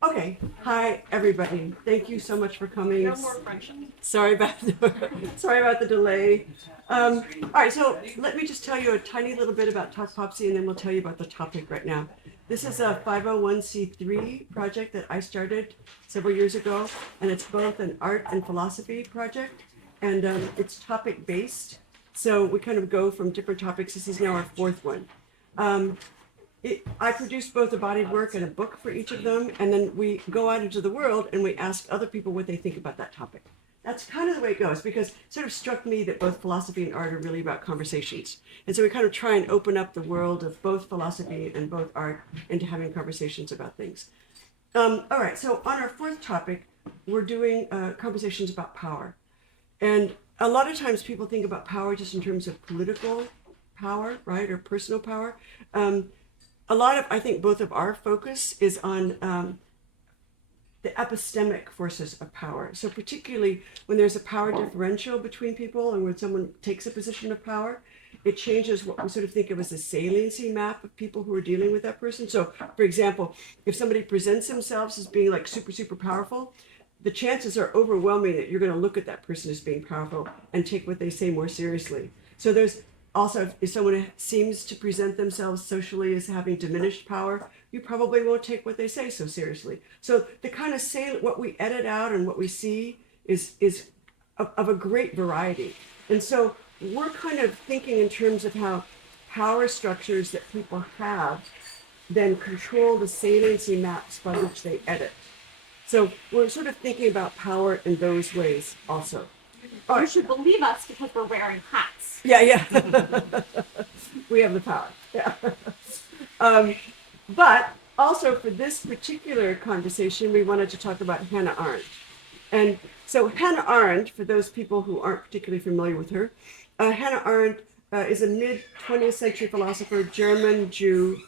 Okay, hi everybody. Thank you so much for coming. No more friendship. Sorry about the delay. All right, so let me just tell you a tiny little bit about talkPOPc's, and then we'll tell you about the topic right now. This is a 501c3 project that I started several years ago, and it's both an art and philosophy project, and it's topic based. So we kind of go from different topics. This is now our fourth one. Um, I produce both a bodied work and a book for each of them, and then we go out into the world and we ask other people what they think about that topic. That's kind of the way it goes, because it sort of struck me that both philosophy and art are really about conversations. And so we kind of try and open up the world of both philosophy and both art into having conversations about things. All right, so on our fourth topic, we're doing conversations about power. And a lot of times people think about power just in terms of political power, right, or personal power. A lot of, I think, both of our focus is on the epistemic forces of power. So particularly when there's a power differential between people and when someone takes a position of power, it changes what we sort of think of as a saliency map of people who are dealing with that person. So for example, if somebody presents themselves as being like super, super powerful, the chances are overwhelming that you're going to look at that person as being powerful and take what they say more seriously. So there's also, if someone seems to present themselves socially as having diminished power, you probably won't take what they say so seriously. So the kind of what we edit out and what we see is of a great variety. And so we're kind of thinking in terms of how power structures that people have then control the saliency maps by which they edit. So we're sort of thinking about power in those ways also. You should believe us because we're wearing hats. Yeah, yeah. We have the power. Yeah. But also for this particular conversation, we wanted to talk about Hannah Arendt. And so Hannah Arendt, for those people who aren't particularly familiar with her, Hannah Arendt is a mid-20th century philosopher, German Jew,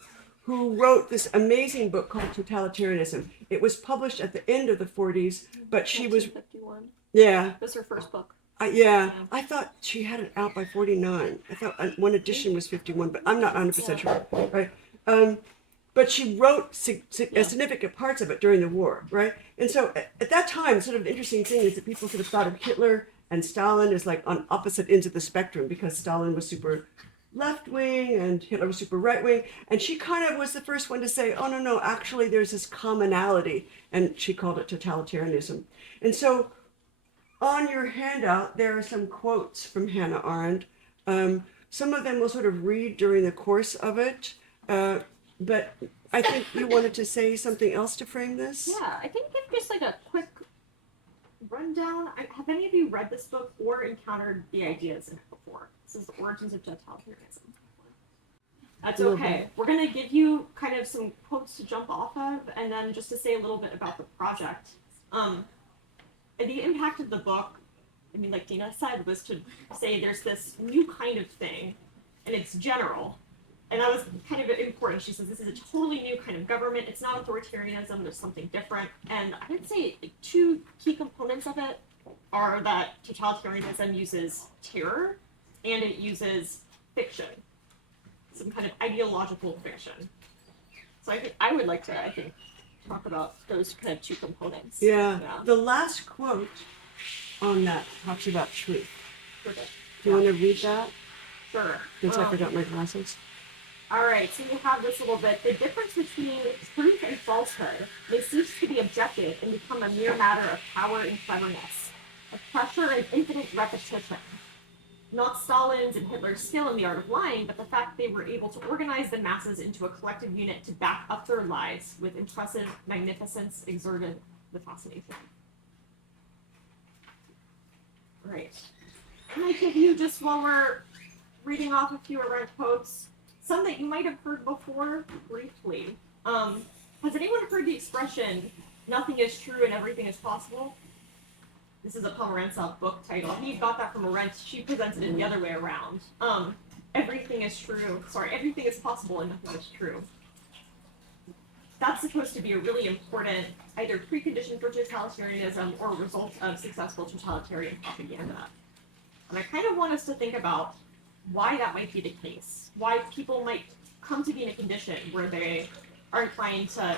who wrote this amazing book called Totalitarianism. It was published at the end of the 40s, but she was, 1951. yeah. That was her first book. Yeah, I thought she had it out by 49. I thought one edition was 51, but I'm not 100% sure, right? But she wrote significant parts of it during the war, right? And so at that time, sort of the interesting thing is that people sort of thought of Hitler and Stalin as like on opposite ends of the spectrum, because Stalin was super left wing and Hitler was super right wing. And she kind of was the first one to say, oh, no, actually there's this commonality. And she called it totalitarianism. And so on your handout, there are some quotes from Hannah Arendt. Some of them we'll sort of read during the course of it, but I think you wanted to say something else to frame this? Yeah, I think give just like a quick rundown. Have any of you read this book or encountered the ideas in it before? This is The Origins of Totalitarianism. That's okay. We're going to give you kind of some quotes to jump off of, and then just to say a little bit about the project. The impact of the book, I mean, like Dina said, was to say there's this new kind of thing, and it's general. And that was kind of important. She says this is a totally new kind of government. It's not authoritarianism. There's something different. And I would say two key components of it are that totalitarianism uses terror and it uses fiction, some kind of ideological fiction. So I would like to, talk about those kind of two components. Yeah. The last quote on that talks about truth. Perfect. Do you want to read that? Sure. Since I forgot my glasses. All right, so you have this little bit. The difference between truth and falsehood may cease to be objective and become a mere matter of power and cleverness, of pressure and infinite repetition. Not Stalin's and Hitler's skill in the art of lying, but the fact they were able to organize the masses into a collective unit to back up their lies with impressive magnificence exerted the fascination. Right. Can I give you, just while we're reading off a few Arendt quotes, some that you might have heard before, briefly. Has anyone heard the expression, nothing is true and everything is possible? This is a Pomerantsev book title. He got that from Arendt. She presented it the other way around. Everything is possible and nothing is true. That's supposed to be a really important either precondition for totalitarianism or result of successful totalitarian propaganda. And I kind of want us to think about why that might be the case, why people might come to be in a condition where they are inclined to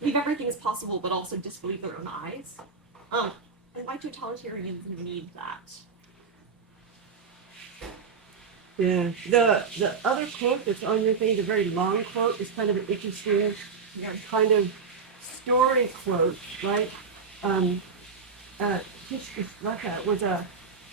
believe everything is possible, but also disbelieve their own eyes. And why totalitarians need that? Yeah. The other quote that's on your thing, the very long quote, is kind of an interesting, kind of story quote, right? Kishkishlaka was a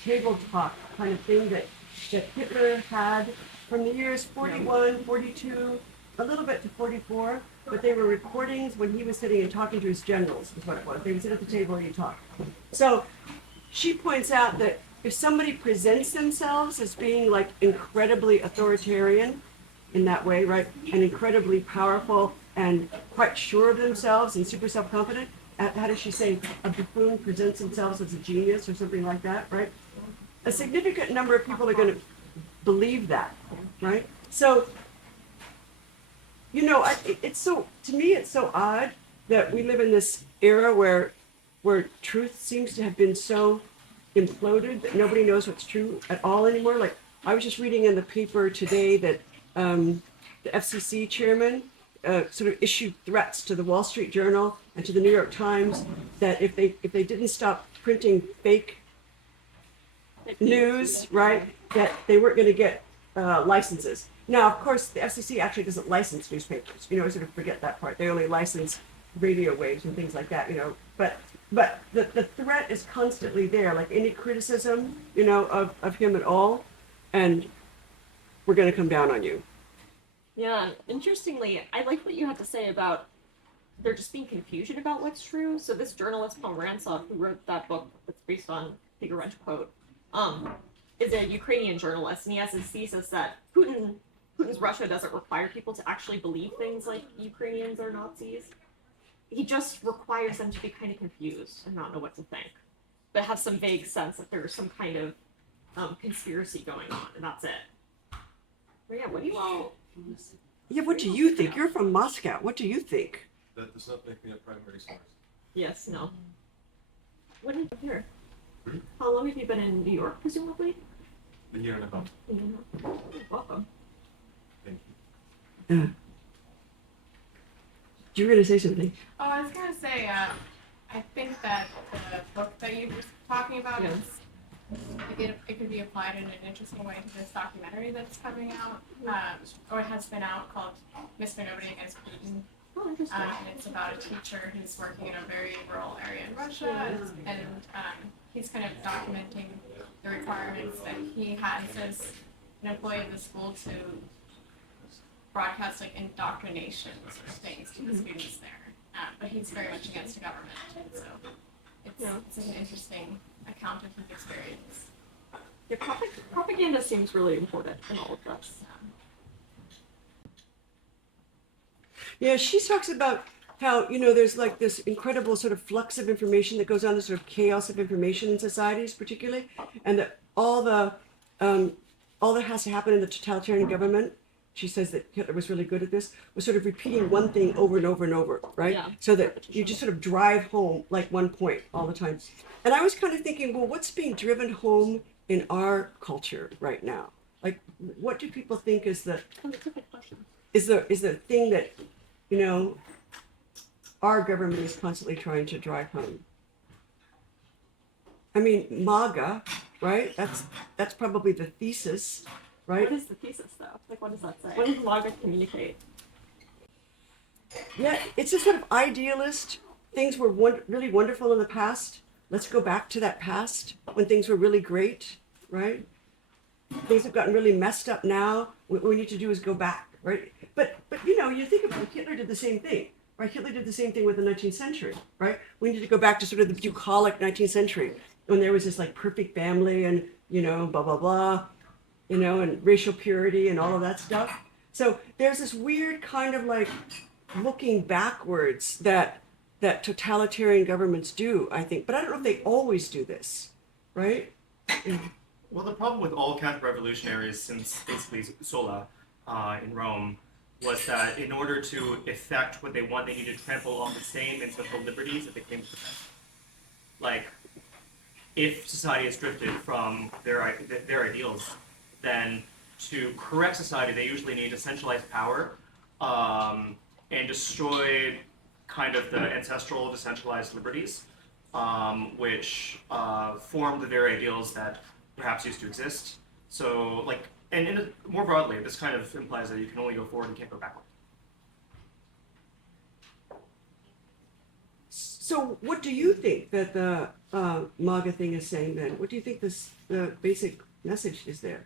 table talk kind of thing that Hitler had from the years 41, 42, a little bit to 44, but they were recordings when he was sitting and talking to his generals, is what it was. They would sit at the table and he'd talk. So she points out that if somebody presents themselves as being like incredibly authoritarian in that way, right, and incredibly powerful and quite sure of themselves and super self-confident, how does she say, a buffoon presents themselves as a genius or something like that, right? A significant number of people are going to believe that, right? So, it's so, to me, it's so odd that we live in this era where truth seems to have been so imploded that nobody knows what's true at all anymore. Like, I was just reading in the paper today that the FCC chairman sort of issued threats to the Wall Street Journal and to the New York Times that if they didn't stop printing fake news, right, that they weren't going to get licenses. Now, of course, the FCC actually doesn't license newspapers. I sort of forget that part. They only license radio waves and things like that. But the threat is constantly there. Like any criticism, of him at all, and we're going to come down on you. Yeah, interestingly, I like what you had to say about there just being confusion about what's true. So this journalist Pomerantsev, who wrote that book that's based on Figure Wrench quote, is a Ukrainian journalist, and he has his thesis that Putin's Russia doesn't require people to actually believe things like Ukrainians are Nazis. He just requires them to be kind of confused and not know what to think, but have some vague sense that there's some kind of conspiracy going on, and that's it. But yeah, what do you all? Yeah, what do you think? You're from Moscow. What do you think? That does not make me a primary source. Yes, no. When did you here? How long have you been in New York, presumably? A year and a half. Welcome. Thank you. You were going to say something. Oh, I was gonna say, I think that the book that you were talking about Yes. it could be applied in an interesting way to this documentary that's coming out, or it has been out, called Mr. Nobody Against Putin. Oh, interesting. And it's about a teacher who's working in a very rural area in Russia, and he's kind of documenting the requirements that he has as an employee of the school to broadcast like indoctrinations or things to the students there. But he's very much against the government, and so it's an interesting account of his experience. Yeah, propaganda seems really important in all of this. Yeah, she talks about how, there's like this incredible sort of flux of information that goes on, this sort of chaos of information in societies particularly, and that all that has to happen in the totalitarian government, she says that Hitler was really good at this, was sort of repeating one thing over and over and over, right? Yeah. So that you just sort of drive home like one point all the time. And I was kind of thinking, well, what's being driven home in our culture right now? Like, what do people think is the Oh, that's a good question. is the thing that, our government is constantly trying to drive home? I mean, MAGA, right? That's probably the thesis, right? What is the thesis, though? Like, what does that say? What does MAGA communicate? Yeah, it's a sort of idealist. Things were really wonderful in the past. Let's go back to that past when things were really great, right? Things have gotten really messed up now. What we need to do is go back, right? But you think about it, Hitler did the same thing, right? Hitler did the same thing with the 19th century, right? We need to go back to sort of the bucolic 19th century when there was this like perfect family and, blah, blah, blah, and racial purity and all of that stuff. So there's this weird kind of like looking backwards that totalitarian governments do, I think. But I don't know if they always do this, right? Well, the problem with all counter-revolutionaries since basically Zola in Rome was that in order to effect what they want, they need to trample on the same ancestral liberties that they claim to protect. Like, if society has drifted from their ideals, then to correct society, they usually need to centralize power and destroy kind of the ancestral decentralized liberties, which form the very ideals that perhaps used to exist. So, like, and more broadly, this kind of implies that you can only go forward and can't go backward. So what do you think that the MAGA thing is saying then? What do you think the basic message is there?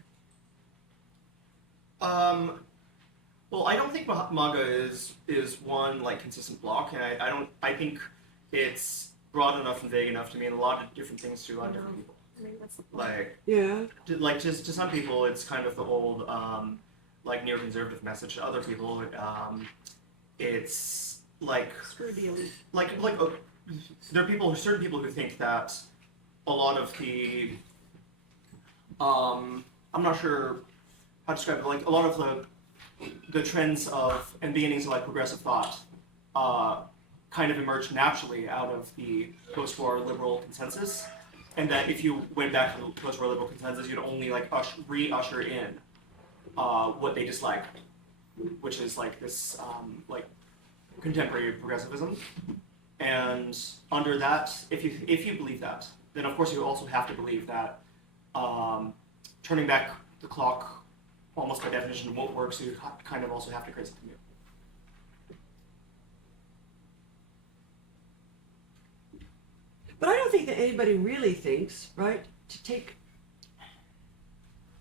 Well, I don't think MAGA is one like consistent block, and I think it's broad enough and vague enough to mean a lot of different things to a lot of different people. I mean, that's the point. Like to some people, it's kind of the old like neoconservative message. To other people, it's like Screw the elite. there are certain people who think that a lot of the I'm not sure how to describe it, like a lot of the trends of and beginnings of like progressive thought kind of emerged naturally out of the post-war liberal consensus, and that if you went back to the post-war liberal consensus, you'd only like re-usher in what they dislike, which is like this like contemporary progressivism. And under that, if you believe that, then of course you also have to believe that turning back the clock almost by definition won't work, so you kind of also have to create something new. But I don't think that anybody really thinks, right, to take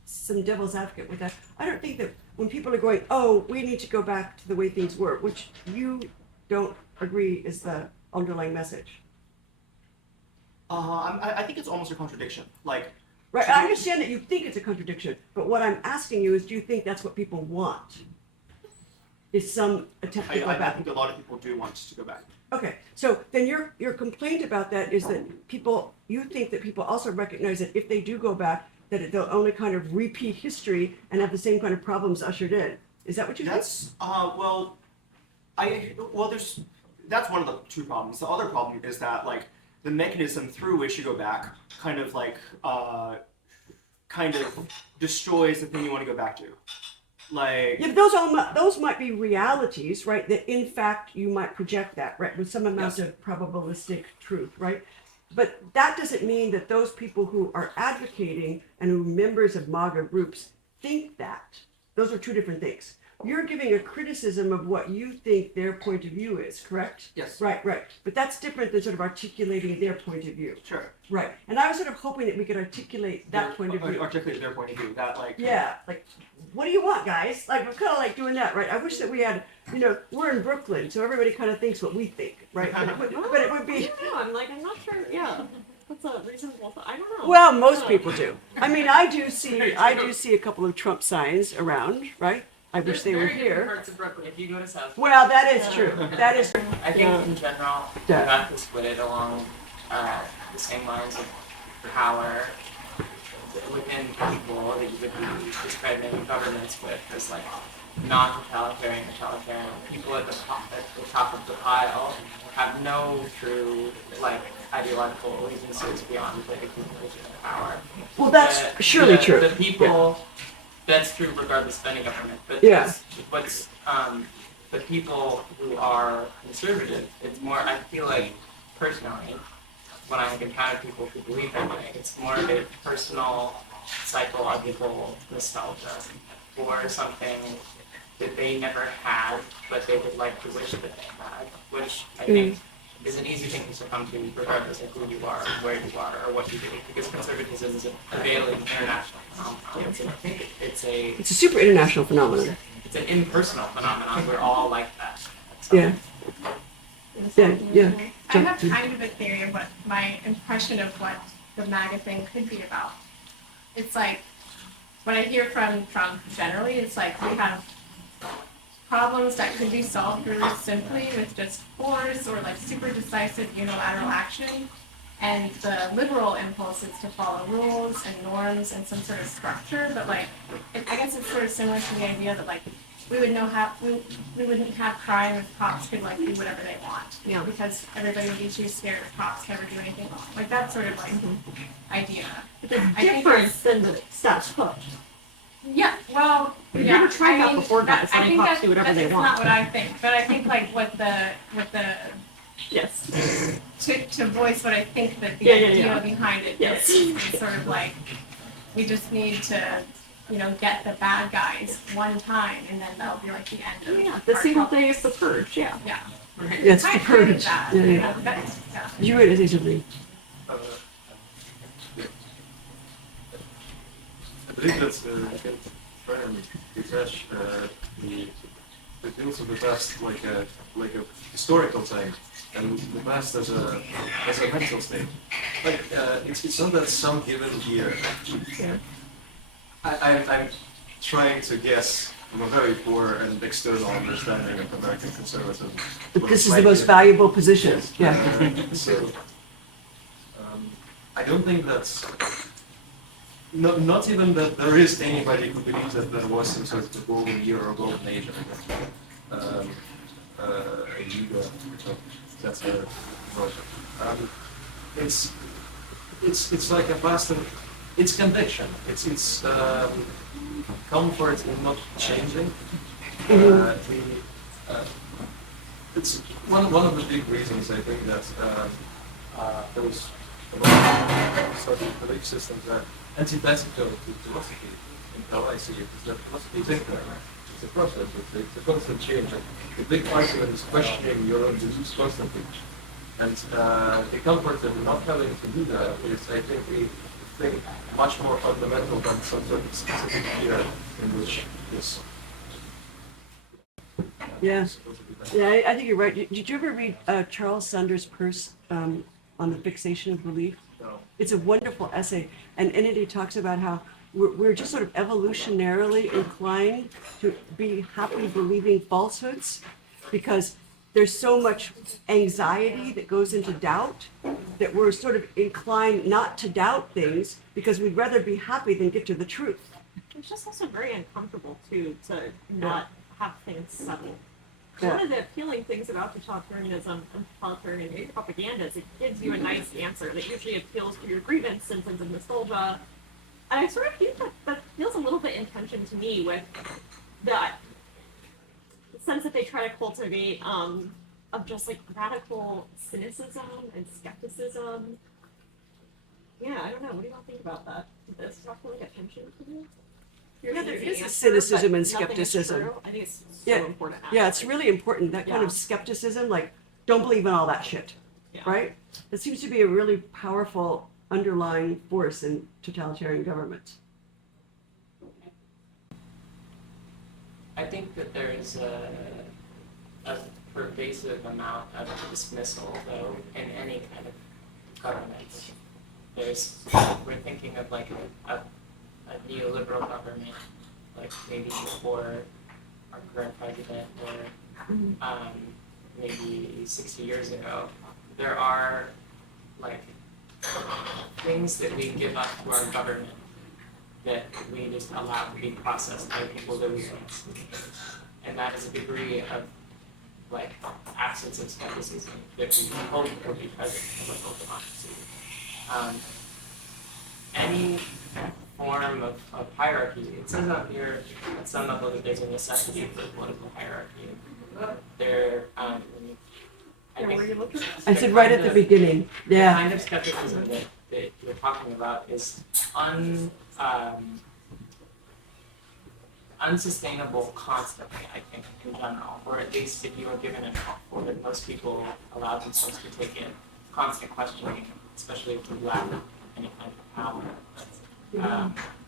some devil's advocate with that. I don't think that when people are going, oh, we need to go back to the way things were, which you don't agree is the underlying message. I think it's almost a contradiction. Like, right, I understand that you think it's a contradiction, but what I'm asking you is, do you think that's what people want? Is some attempt to go I back? think a lot of people do want to go back. Okay, so then your complaint about that is that you think that people also recognize that if they do go back, that they'll only kind of repeat history and have the same kind of problems ushered in. Is that what you think? That's that's one of the two problems. The other problem is that like the mechanism through which you go back kind of destroys the thing you want to go back to. Like, yeah, but those might be realities, right? That in fact you might project that, right, with some amount yes. of probabilistic truth, right? But that doesn't mean that those people who are advocating and who are members of MAGA groups think that. Those are two different things. You're giving a criticism of what you think their point of view is, correct? Yes. Right. But that's different than sort of articulating their point of view. Sure. Right. And I was sort of hoping that we could articulate that point of view. Articulate their point of view. That like. Yeah, like, what do you want, guys? Like, we're kind of like doing that, right? I wish that we had, we're in Brooklyn, so everybody kind of thinks what we think, right? But it would be. I don't know. I'm not sure. Yeah, that's a reasonable thought. I don't know. Well, most people do. I mean, I do see a couple of Trump signs around, right? I wish they were There's very different here. parts of Brooklyn if you go to South. Well, that is true. That is true. I think in general, you Yeah. have to split it along the same lines of power within people that you would be describing governments with as like non-totalitarian, totalitarian. People at the top of the pile have no true like ideological allegiances beyond the accumulation of power. Well, that's surely true. The people. That's true regardless of any government, but Yeah. the people who are conservative, it's more, I feel like, personally, when I've encountered people who believe that way, it's more of a personal, psychological nostalgia for something that they never had, but they would like to wish that they had, which I think is an easy thing to succumb to regardless of who you are, where you are, or what you do, because conservatism is a prevailing international phenomenon. It's It's a super international phenomenon. it's an impersonal phenomenon. We're all like that. Yeah. Yeah. I have kind of a theory of what my impression of what the MAGA thing could be about. It's like, when I hear from Trump generally, it's like we have problems that could be solved really simply with just force or like super decisive unilateral action. And the liberal impulse is to follow rules and norms and some sort of structure, but like, I guess it's sort of similar to the idea that like, we wouldn't have crime if cops could like do whatever they want. Yeah. Because everybody would be too scared if cops can ever do anything wrong. Like that sort of like idea. But it's I think different than the status quo. Yeah, well, We've yeah, never tried I that mean, before, guys. I Letting think cops that, do whatever that they it's want. not what I think, but I think like with the Yes. to voice what I think that the Yeah, yeah, idea yeah. behind it Yes. is sort of like we just need to, get the bad guys one time, and then that'll be like the end of Yeah, the our single troubles. day is the purge, yeah. Yeah. Yeah, it's the Kind of purge. that, Yeah, you yeah. know, that's- yeah. You were to say something. I believe that we can try and refresh the views of the past like a historical time, and the past as a mental state. Like it's not that some given year. Yeah. I'm trying to guess from a very poor and external understanding of American conservatism. But what this it is the might most be. valuable position. Yeah. So I don't think that's not even that there is anybody who believes that there was some sort of a golden year or golden age. That's a it's like a past and it's conviction. It's comfort in not changing. It's one of the big reasons I think that those sort of belief systems are antithetical to philosophy in how I see it. Is that philosophy is incorrect. It's a process. It's a constant change. The big argument is questioning your own beliefs constantly. And the comfort of not having to do that is, I think, a thing much more fundamental than some sort of specific fear in which this. Yeah. Yeah, I think you're right. Did you ever read Charles Sanders Peirce on the fixation of belief? No. It's a wonderful essay, and in it he talks about how we're just sort of evolutionarily inclined to be happy believing falsehoods because there's so much anxiety that goes into doubt that we're sort of inclined not to doubt things because we'd rather be happy than get to the truth. It's just also very uncomfortable too to not have things settled. Yeah. One of the appealing things about totalitarianism and totalitarian propaganda is it gives you a nice answer that usually appeals to your grievance, symptoms of nostalgia. And I sort of feel that feels a little bit in tension to me with the sense that they try to cultivate of just like radical cynicism and skepticism. Yeah, I don't know. What do you all think about that? Does this not feel like a tension to you? Yeah, there Here's is the a answer, cynicism but and nothing is skepticism. true. I think it's so Yeah, important. Yeah, it's actually. really important. That kind Yeah. of skepticism, like, don't believe in all that shit, Yeah. right? It seems to be a really powerful underlying force in totalitarian governments. I think that there is a pervasive amount of dismissal, though, in any kind of government. We're thinking of like a neoliberal government, like maybe before our current president, or maybe 60 years ago. There are like things that we give up to our government that we just allow to be processed by people that we don't. And that is a degree of like absence of skepticism that we hope will be present in liberal democracy. Any form of hierarchy, it says out here at some level that there's a necessity for political hierarchy. There, I think I said right at the beginning, the yeah. kind of skepticism that you're talking about is unsustainable constantly, I think, in general, or at least if you are given an or that most people allow themselves to take in constant questioning, especially if you lack any kind of power,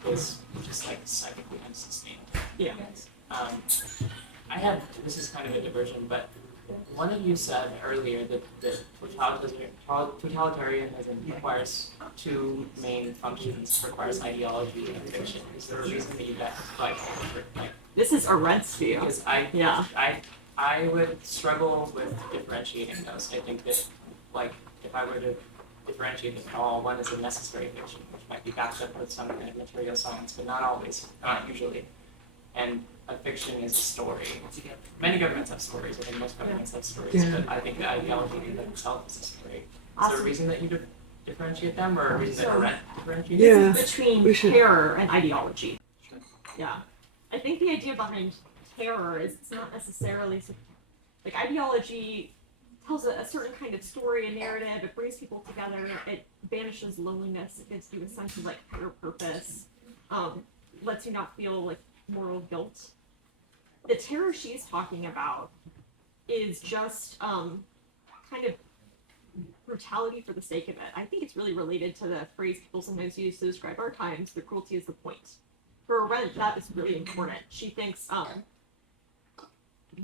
is just like psychically unsustainable. Yeah. This is kind of a diversion, but one of you said earlier that totalitarianism requires two main functions, requires ideology and fiction. Is there a reason that you guys like This is Arendt's view. because Yeah. I would struggle with differentiating those. I think that like if I were to differentiate them at all, one is a necessary fiction, which might be backed up with some kind of material science, but not always, not usually. And a fiction is a story. Many governments have stories. I think most governments have stories, Yeah. but I think the ideology in itself is a story. Is there a Awesome. reason that you differentiate them, or a reason that So- Arendt differentiates Yeah. them? This is between we should- terror and ideology. Yeah. I think the idea behind terror is it's not necessarily like ideology tells a certain kind of story, a narrative, it brings people together, it banishes loneliness, it gives you a sense of like higher purpose, lets you not feel like moral guilt. The terror she's talking about is just kind of brutality for the sake of it. I think it's really related to the phrase people sometimes use to describe our times, the cruelty is the point. For Arendt, that is really important. She thinks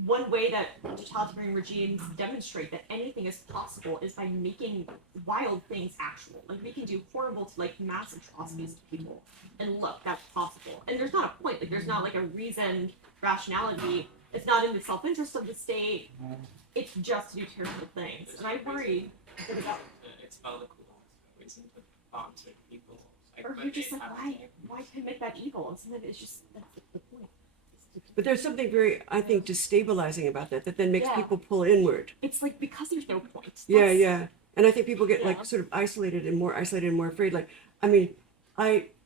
one way that totalitarian regimes demonstrate that anything is possible is by making wild things actual. Like we can do horrible to like mass atrocities to people, and look, that's possible. And there's not a point. Like there's not like a reasoned rationality. It's not in the self-interest of the state. It's just to do terrible things. And I worry that about. It's not the cool reason to bomb people. Or you're just like, why commit that evil? And sometimes it's just that's the point. But there's something very, I think, destabilizing about that then makes Yeah. people pull inward. It's like because there's no point. Yeah, yeah. And I think people get like sort of isolated and more afraid. Like, I mean,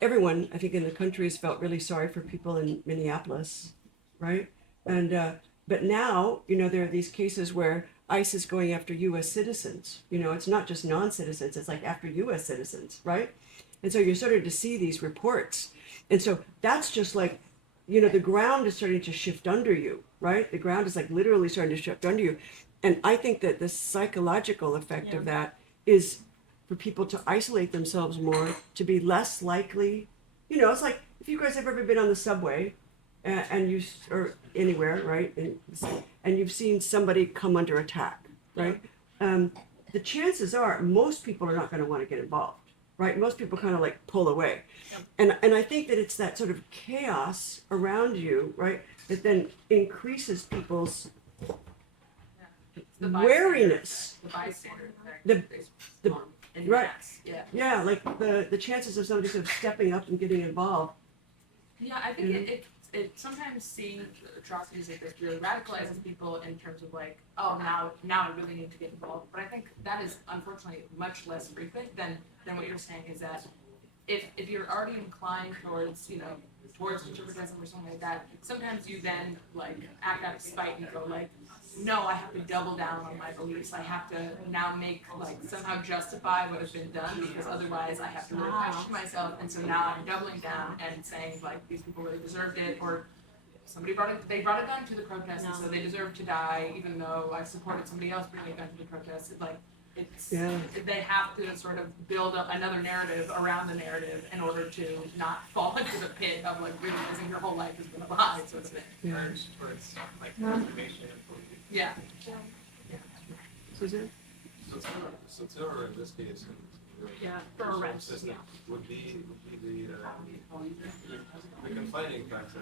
everyone, I think in the country has felt really sorry for people in Minneapolis, right? And, but now, there are these cases where ICE is going after U.S. citizens. It's not just non-citizens, it's like after U.S. citizens, right? And so you're starting to see these reports. And so that's just like, the ground is starting to shift under you, right? The ground is like literally starting to shift under you. And I think that the psychological effect of that is for people to isolate themselves more, to be less likely. It's like if you guys have ever been on the subway or anywhere, right? And you've seen somebody come under attack, right? The chances are most people are not going to want to get involved. Right, most people kind of like pull away, and I think that it's that sort of chaos around you, right, that then increases people's wariness. The bystander. The right, Yeah. yeah, like the chances of somebody sort of stepping up and getting involved. Yeah, I think it sometimes seeing atrocities like this really radicalizes people in terms of like, oh, now I really need to get involved. But I think that is unfortunately much less frequent than what you're saying is that if you're already inclined towards, towards conservatism or something like that, sometimes you then like act out of spite and go like, no, I have to double down on my beliefs. I have to now make like somehow justify what has been done because otherwise I have to really question myself. And so now I'm doubling down and saying like these people really deserved it, or somebody brought a gun to the protest, and so they deserve to die, even though I supported somebody else bringing a gun to the protest. They have to sort of build up another narrative around the narrative in order to not fall into the pit of like realizing your whole life has been a lie. So it's been urge towards like motivation and belief. yeah. Suzanne? So terror in this case, For a rent. system would be the confining factor.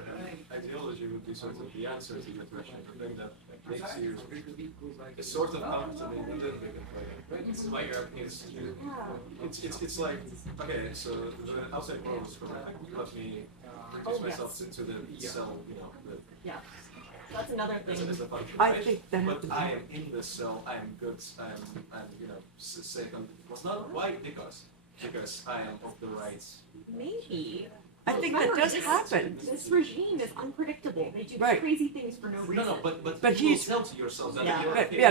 Ideology would be sort of the answer to the question, the thing that makes you sort of comfortable within the confining. This is why you're it's like, okay, so the outside world is going to let me reduce myself into the cell, Yeah. That's another thing. as a function. I right? think that But happens. I am in the cell, I am good, I'm safe. Well, not why? Because I am of the right. Maybe. I think that Remember, does this- happen. This regime is unpredictable. They do Right. crazy things for no reason. No, but But you he's- tell to yourself that Yeah. you're But, okay. yeah,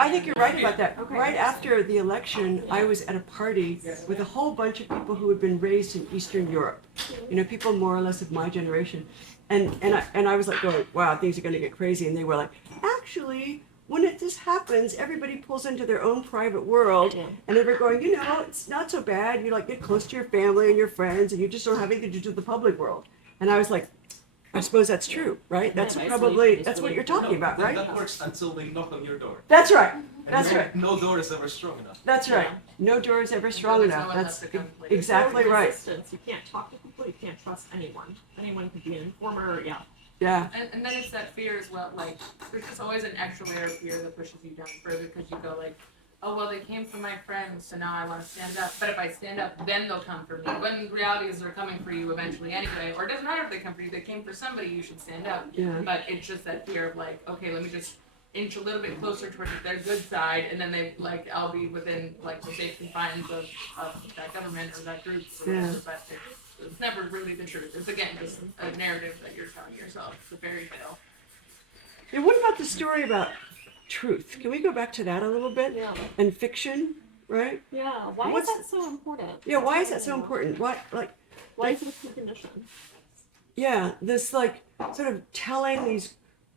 I think you're right about that. Okay. Right after the election, I was at a party with a whole bunch of people who had been raised in Eastern Europe. People more or less of my generation. And I was like going, wow, things are going to get crazy. And they were like, actually, when this happens, everybody pulls into their own private world, and they're going, it's not so bad. You like get close to your family and your friends, and you just don't have anything to do with the public world. And I was like, I suppose that's true, right? That's what you're talking about, right? That works until they knock on your door. That's right. And That's no- right. No door is ever strong enough. That's right. No door is ever strong There's no enough. one That's left to come play. exactly There's right. resistance. You can't talk to people. You can't trust anyone. Anyone could be an informer. Yeah. Yeah. And then it's that fear as well, like, there's just always an extra layer of fear that pushes you down further because you go like, oh, well, they came for my friends, so now I want to stand up. But if I stand up, then they'll come for me. When the reality is they're coming for you eventually anyway. Or it doesn't matter if they come for you, they came for somebody, you should stand up. Yeah. But it's just that fear of like, okay, let me just inch a little bit closer towards their good side, and then I'll be within like the safe confines of that government or that group or whatever. Yeah. But It's never really the truth. It's again just a narrative that you're telling yourself. It's a fairy tale. And what about the story about truth? Can we go back to that a little bit? Yeah. And fiction, right? Yeah. Why What's- is that so important? Yeah, why is that so important? Why, like, Why is it a precondition? yeah, this like sort of telling these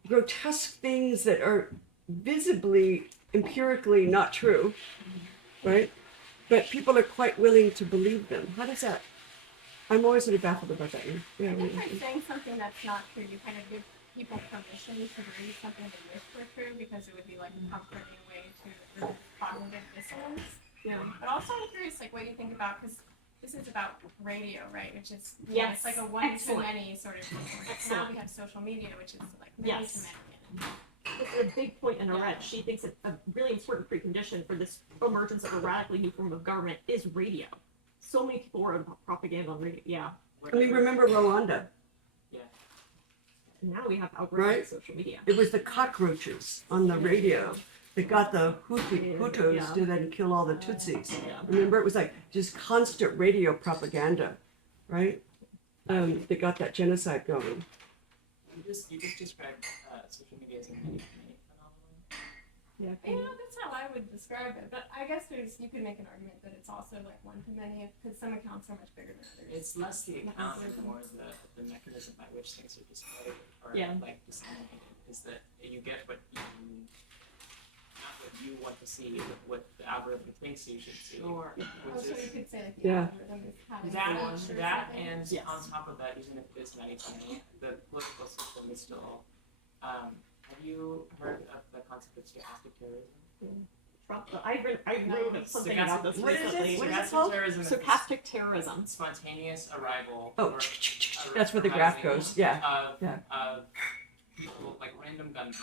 grotesque things that are visibly, empirically not true, right? But people are quite willing to believe them. How does that? I'm always sort of baffled about that. Yeah, I think by saying something that's not true, you kind of give people permission to believe something they wish were true because it would be like a comforting way to remove cognitive dissonance. Yeah. But also I'm curious like what you think about, because this is about radio, right? Which is Yes. it's like a one Excellent. to many sort of thing. Now Excellent. we have social media, which is like many Yes. to many. It's a big point in Arette. She thinks that a really important precondition for this emergence of a radically new form of government is radio. So many people were about propaganda on radio. Yeah. I mean, remember Rwanda? And now we have outright Right. social media. It was the cockroaches on the radio that got the Hutus Yeah. to then kill all the Tutsis. Yeah. Remember, it was like just constant radio propaganda, right? That got that genocide going. You just described social media as a many phenomenon. Yeah. That's how I would describe it. But I guess you could make an argument that it's also like one to many because some accounts are much bigger than others. It's less the account and more the mechanism by which things are displayed or Yeah. like disseminated. Is that you get what you not what you want to see, but what the algorithm thinks you should see. Sure. Which So you is could say that the Yeah. algorithm is having that a and feature or that something. and Yes. on top of that, even if it is many to many, the political system is still. Have you heard of the concept of stochastic terrorism? Trump. I wrote something Stochastic- about this What is it? recently. What is it Stochastic called? terrorism is Stochastic terrorism. spontaneous arrival. Oh, or that's where the graph goes. Yeah. Of, Yeah. of people like random gun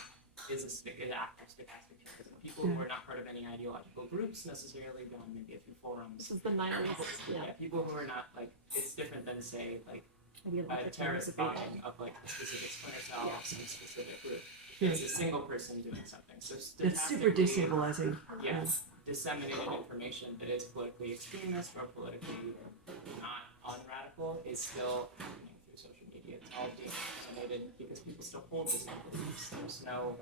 is an act of stochastic terrorism. People Yeah. who are not part of any ideological groups necessarily, but on maybe a few forums. This is the nihilists. Yeah. People who are not like it's different than say like a Ideological terrorist terrorism. bombing of like a specific splinter cell of some specific group. Yeah. It's a single person doing something. So It's super stochastically- destabilizing. Yes, disseminated information that is politically extremist or politically not unradical is still happening through social media. It's all being disseminated because people still hold this beliefs. There's no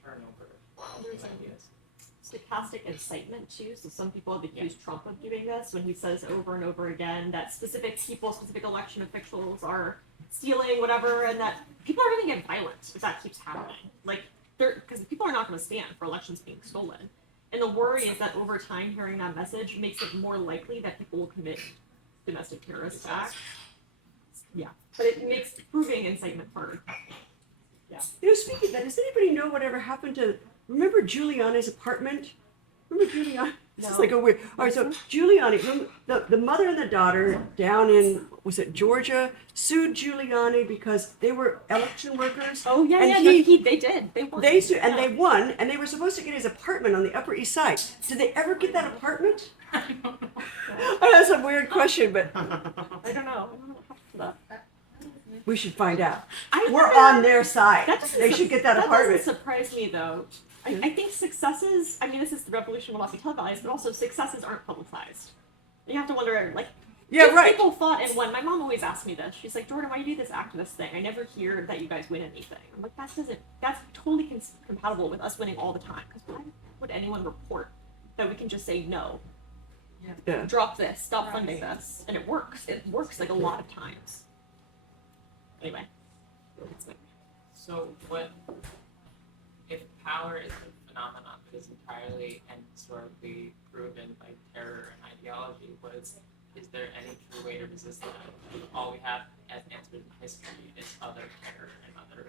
turnover of There's these a- ideas. Stochastic incitement too. So some people have accused Trump of doing this when he says over and over again that specific people, specific election officials are stealing whatever, and that people are going to get violent if that keeps happening. Like, because people are not going to stand for elections being stolen. And the worry is that over time, hearing that message makes it more likely that people will commit domestic terrorist acts. Yeah, but it makes proving incitement harder. You know, speaking of that, does anybody know whatever happened to? Remember Giuliani's apartment? Remember Giuliani? This is No. like a weird. All right, so Giuliani, the mother and the daughter down in was it Georgia sued Giuliani because they were election workers. Oh yeah, And yeah. he- They did. They won. They sued, and Yeah. they won, and they were supposed to get his apartment on the Upper East Side. Did they ever get that apartment? I know that's a weird question, but I don't know. I don't know what happened to that. we should find out. I We're wonder- on their side. That doesn't They su- should get that apartment. doesn't surprise me though. I think successes. I mean, this is the revolution will not be televised, but also successes aren't publicized. You have to wonder, like, Yeah, if right. people fought and won. My mom always asks me this. She's like, Jordan, why do you do this activist thing? I never hear that you guys win anything. I'm like, that's totally compatible with us winning all the time. Because why would anyone report that we can just say no? Yeah. Drop this, stop funding this, and it works. It works like a lot of times. Anyway, that's my So what if power is a phenomenon that is entirely and historically proven by terror and ideology? Is there any true way to resist that? All we have as answers in history is other terror and other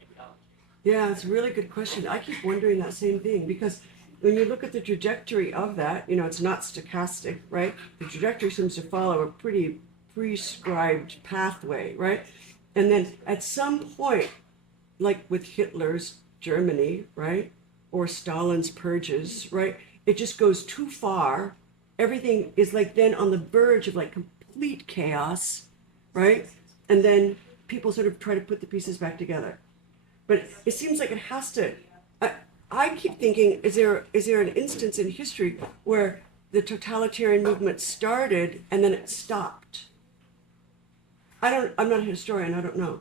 ideology. Yeah, it's a really good question. I keep wondering that same thing because when you look at the trajectory of that, you know, it's not stochastic, right? The trajectory seems to follow a pretty prescribed pathway, right? And then at some point, like with Hitler's Germany, right? Or Stalin's purges, right? It just goes too far. Everything is like then on the verge of like complete chaos, right? And then people sort of try to put the pieces back together. But it seems like it has to. I keep thinking, is there an instance in history where the totalitarian movement started and then it stopped? I'm not a historian, I don't know.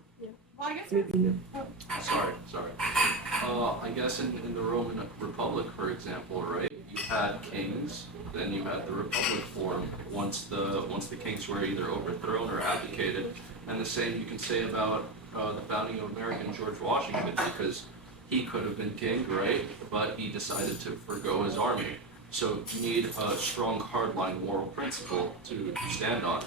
Well, I guess Maybe you know. Sorry. I guess in the Roman Republic, for example, right? You had kings, then you had the Republic form once the kings were either overthrown or abdicated. And the same you can say about the founding of America and George Washington, because he could have been king, right? But he decided to forgo his army. So you need a strong hardline moral principle to stand on.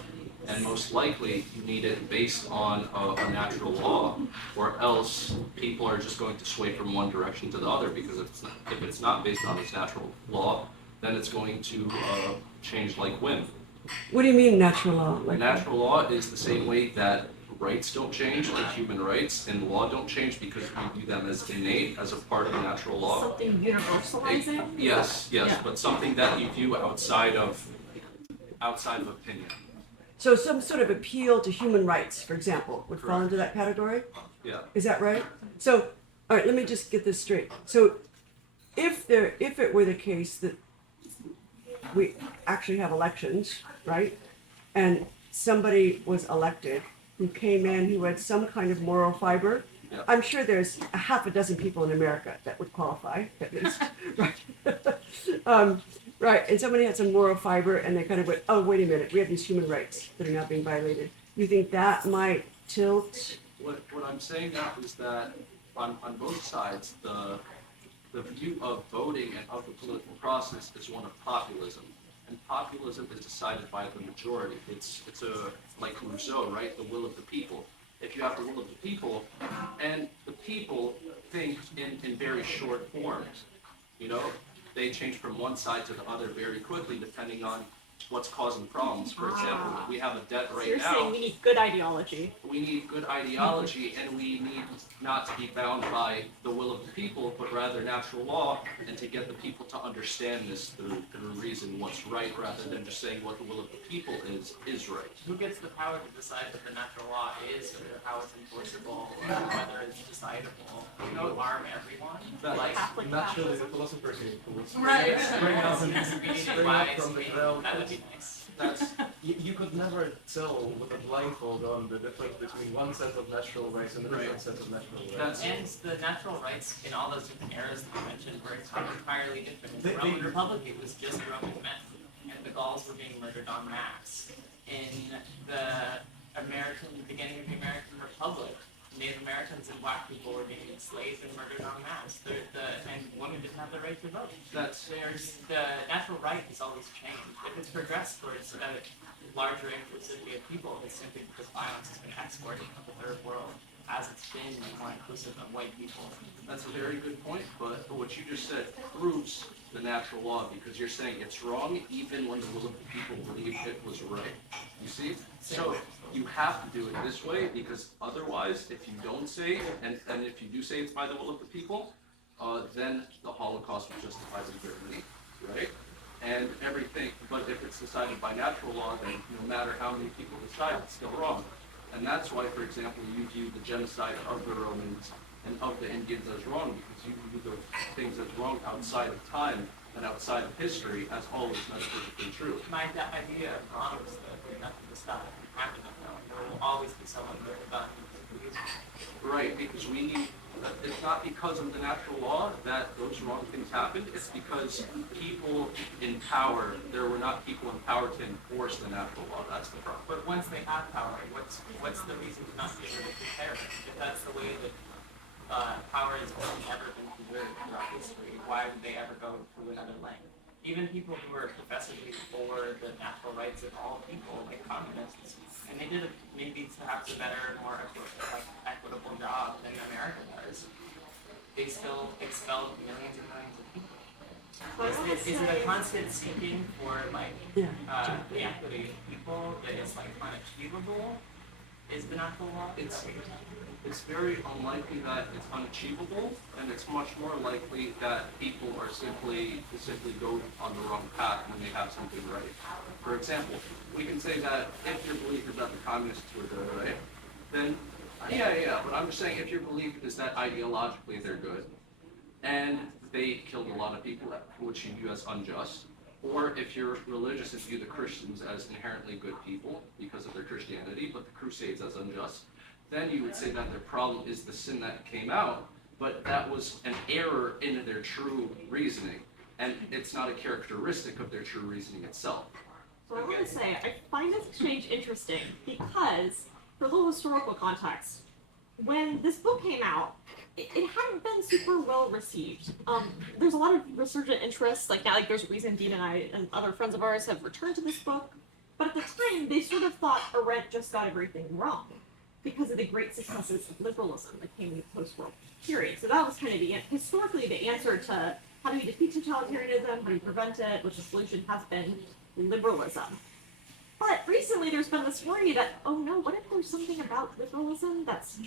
And most likely you need it based on a natural law, or else people are just going to sway from one direction to the other, because if it's not based on its natural law, then it's going to change like wind. What do you mean natural law? Like Natural law is the same way that rights don't change, like human rights, and law don't change because we view them as innate, as a part of natural law. Something universalizing? Yes, Yeah. but something that you view outside of opinion. So some sort of appeal to human rights, for example, would fall Correct. into that category? Yeah. Is that right? So, all right, let me just get this straight. So, if it were the case that we actually have elections, right, and somebody was elected who came in who had some kind of moral fiber, Yeah. I'm sure there's a half a dozen people in America that would qualify, at least, right? Right, and somebody had some moral fiber, and they kind of went, "Oh, wait a minute, we have these human rights that are now being violated." You think that might tilt? What I'm saying now is that on both sides, the view of voting and of the political process is one of populism. And populism is decided by the majority. It's like Rousseau, right? The will of the people. If you have the will of the people, and the people think in very short forms, you know, they change from one side to the other very quickly depending on what's causing problems. For example, we have a debt So right you're now. saying we need good ideology. We need good ideology, and we need not to be bound by the will of the people, but rather natural law, and to get the people to understand this through reason what's right, rather than just saying what the will of the people is right. Who gets the power to decide what the natural law is, or how it's enforceable, or whether it's decidable? You know, arm everyone? Like, Catholic Naturally, the philosophers who would Right. spring up from the ground. that would be nice. You could never tell with a blindfold on the difference between one set of natural rights and a different Right. set of natural rights. That's And the natural rights in all those different eras that you mentioned were entirely different. In the They- Roman Republic, it was just Roman men, and the Gauls were being murdered en masse. In the beginning of the American Republic, Native Americans and black people were being enslaved and murdered en masse. And women didn't have the right to vote. The natural right has always changed. If it's progressed towards a larger inclusivity of people, it's simply because violence has been exported to the third world, as it's been more inclusive of white people. That's a very good point, but what you just said proves the natural law, because you're saying it's wrong even when the will of the people believe it was right. You see? So you have to do it this way, because otherwise, if you don't say, and if you do say it's by the will of the people, then the Holocaust was justified in Germany, right? And everything, but if it's decided by natural law, then no matter how many people decide, it's still wrong. And that's why, for example, you view the genocide of the Romans and of the Indians as wrong, because you view the things as wrong outside of time and outside of history as always metaphysically true. My idea of wrong is that there's nothing to stop it from happening. There will always be someone with a gun. Right, because we need, it's not because of the natural law that those wrong things happened, it's because people in power, there were not people in power to enforce the natural law, that's the problem. But once they have power, what's the reason to not be able to compare it? If that's the way that power has only ever been preserved throughout history, why would they ever go to another lane? Even people who are professedly for the natural rights of all people, like communists, and they did maybe perhaps a better, more equitable job than America does, they still expelled millions and millions of people. Is it a constant seeking for the equity of people that is unachievable? Is the natural law? It's very unlikely that it's unachievable, and it's much more likely that people are simply go on the wrong path when they have something right. For example, we can say that if your belief is that the communists were good, right, then but I'm just saying if your belief is that ideologically they're good, and they killed a lot of people, which you view as unjust, Or if you're religious and view the Christians as inherently good people because of their Christianity, but the Crusades as unjust, then you would say that their problem is the sin that came out, but that was an error in their true reasoning, and it's not a characteristic of their true reasoning itself. So I want to say, I find this exchange interesting because, for a little historical context, when this book came out, it hadn't been super well received. There's a lot of resurgent interest, like now, like there's a reason Dean and I and other friends of ours have returned to this book, but at the time, they sort of thought Arendt just got everything wrong because of the great successes of liberalism that came in the post-war period. So that was kind of historically the answer to how do we defeat totalitarianism, how do we prevent it, which the solution has been liberalism. But recently there's been this worry that, oh no, what if there's something about liberalism that's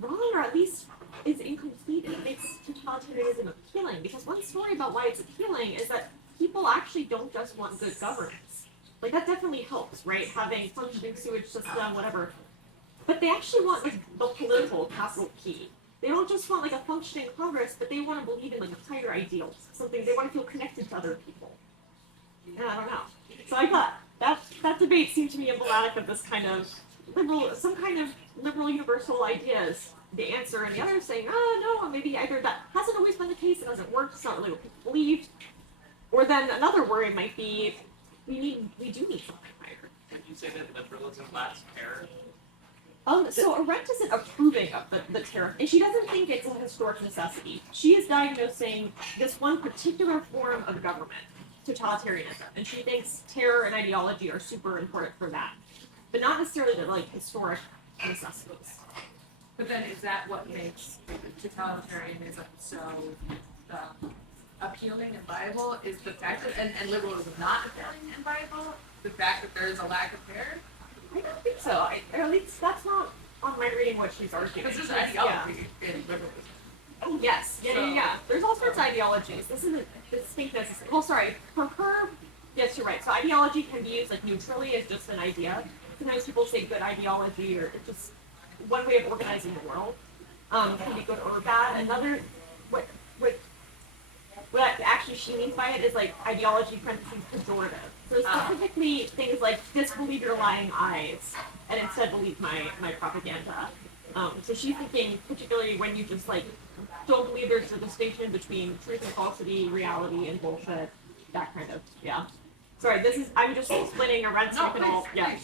wrong, or at least is incomplete and it makes totalitarianism appealing? Because one story about why it's appealing is that people actually don't just want good governance. Like that definitely helps, right? Having functioning sewage system, whatever. But they actually want like the political capital P. They don't just want like a functioning Congress, but they want to believe in like a higher ideal, something they want to feel connected to other people. And I don't know. So I thought that debate seemed to be emblematic of this kind of some kind of liberal universal ideas. The answer and the other saying, oh no, maybe either that hasn't always been the case, it hasn't worked, it's not really what people believed. Or then another worry might be, we do need something higher. Would you say that liberalism lacks terror? So Arendt isn't approving of the tariff, and she doesn't think it's a historic necessity. She is diagnosing this one particular form of government, totalitarianism, and she thinks terror and ideology are super important for that, but not necessarily the like historic necessities. But then is that what makes totalitarianism so appealing and viable? Is the fact that, and liberalism not appealing and viable, the fact that there is a lack of terror? I don't think so. Or at least that's not on my reading what she's arguing. Because there's ideology in liberalism. Oh yes, yeah. There's all sorts of ideologies. This isn't distinct necessarily. Well, sorry, for her, yes, you're right. So ideology can be used like neutrally as just an idea. Sometimes people say good ideology, or it's just one way of organizing the world. Can be good or bad. Another, what actually she means by it is like ideology parentheses pejorative. So specifically things like disbelieve your lying eyes and instead believe my propaganda. So she's thinking particularly when you just like don't believe there's a distinction between truth and falsity, reality and bullshit, that kind of, yeah. Sorry, I'm just explaining Arendt's yeah.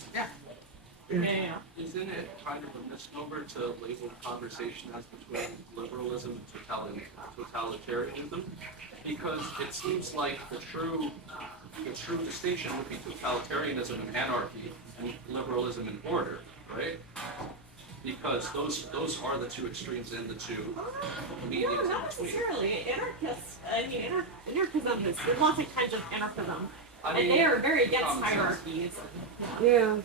Yeah. Isn't it kind of a misnomer to label the conversation as between liberalism and totalitarianism? Because it seems like the true distinction would be totalitarianism and anarchy and liberalism and order, right? Because those are the two extremes and the two mediums No, not in between. necessarily. Anarchism there's lots of kinds of anarchism. I And mean, they are very against common sense. hierarchies. Yeah.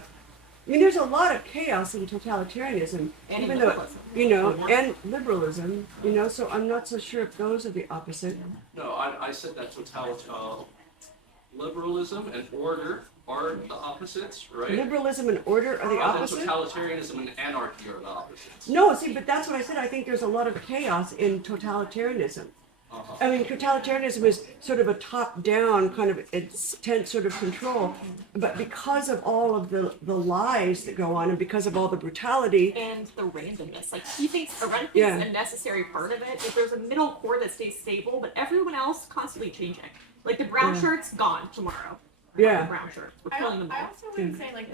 I mean, there's a lot of chaos in totalitarianism, And even liberalism. though, and liberalism, so I'm not so sure if those are the opposite. No, I said that liberalism and order are the opposites, right? Liberalism and order are the And then opposite? totalitarianism and anarchy are the opposites. No, see, but that's what I said. I think there's a lot of chaos in totalitarianism. Uh-huh. I mean, totalitarianism is sort of a top-down kind of intense sort of control, but because of all of the lies that go on and because of all the brutality, And the randomness. Like he thinks Arendt Yeah. thinks a necessary part of it is there's a middle core that stays stable, but everyone else constantly changing. Like the brown Yeah. shirt's gone tomorrow. Yeah. The brown shirt. We're I, killing them I all. also wouldn't say like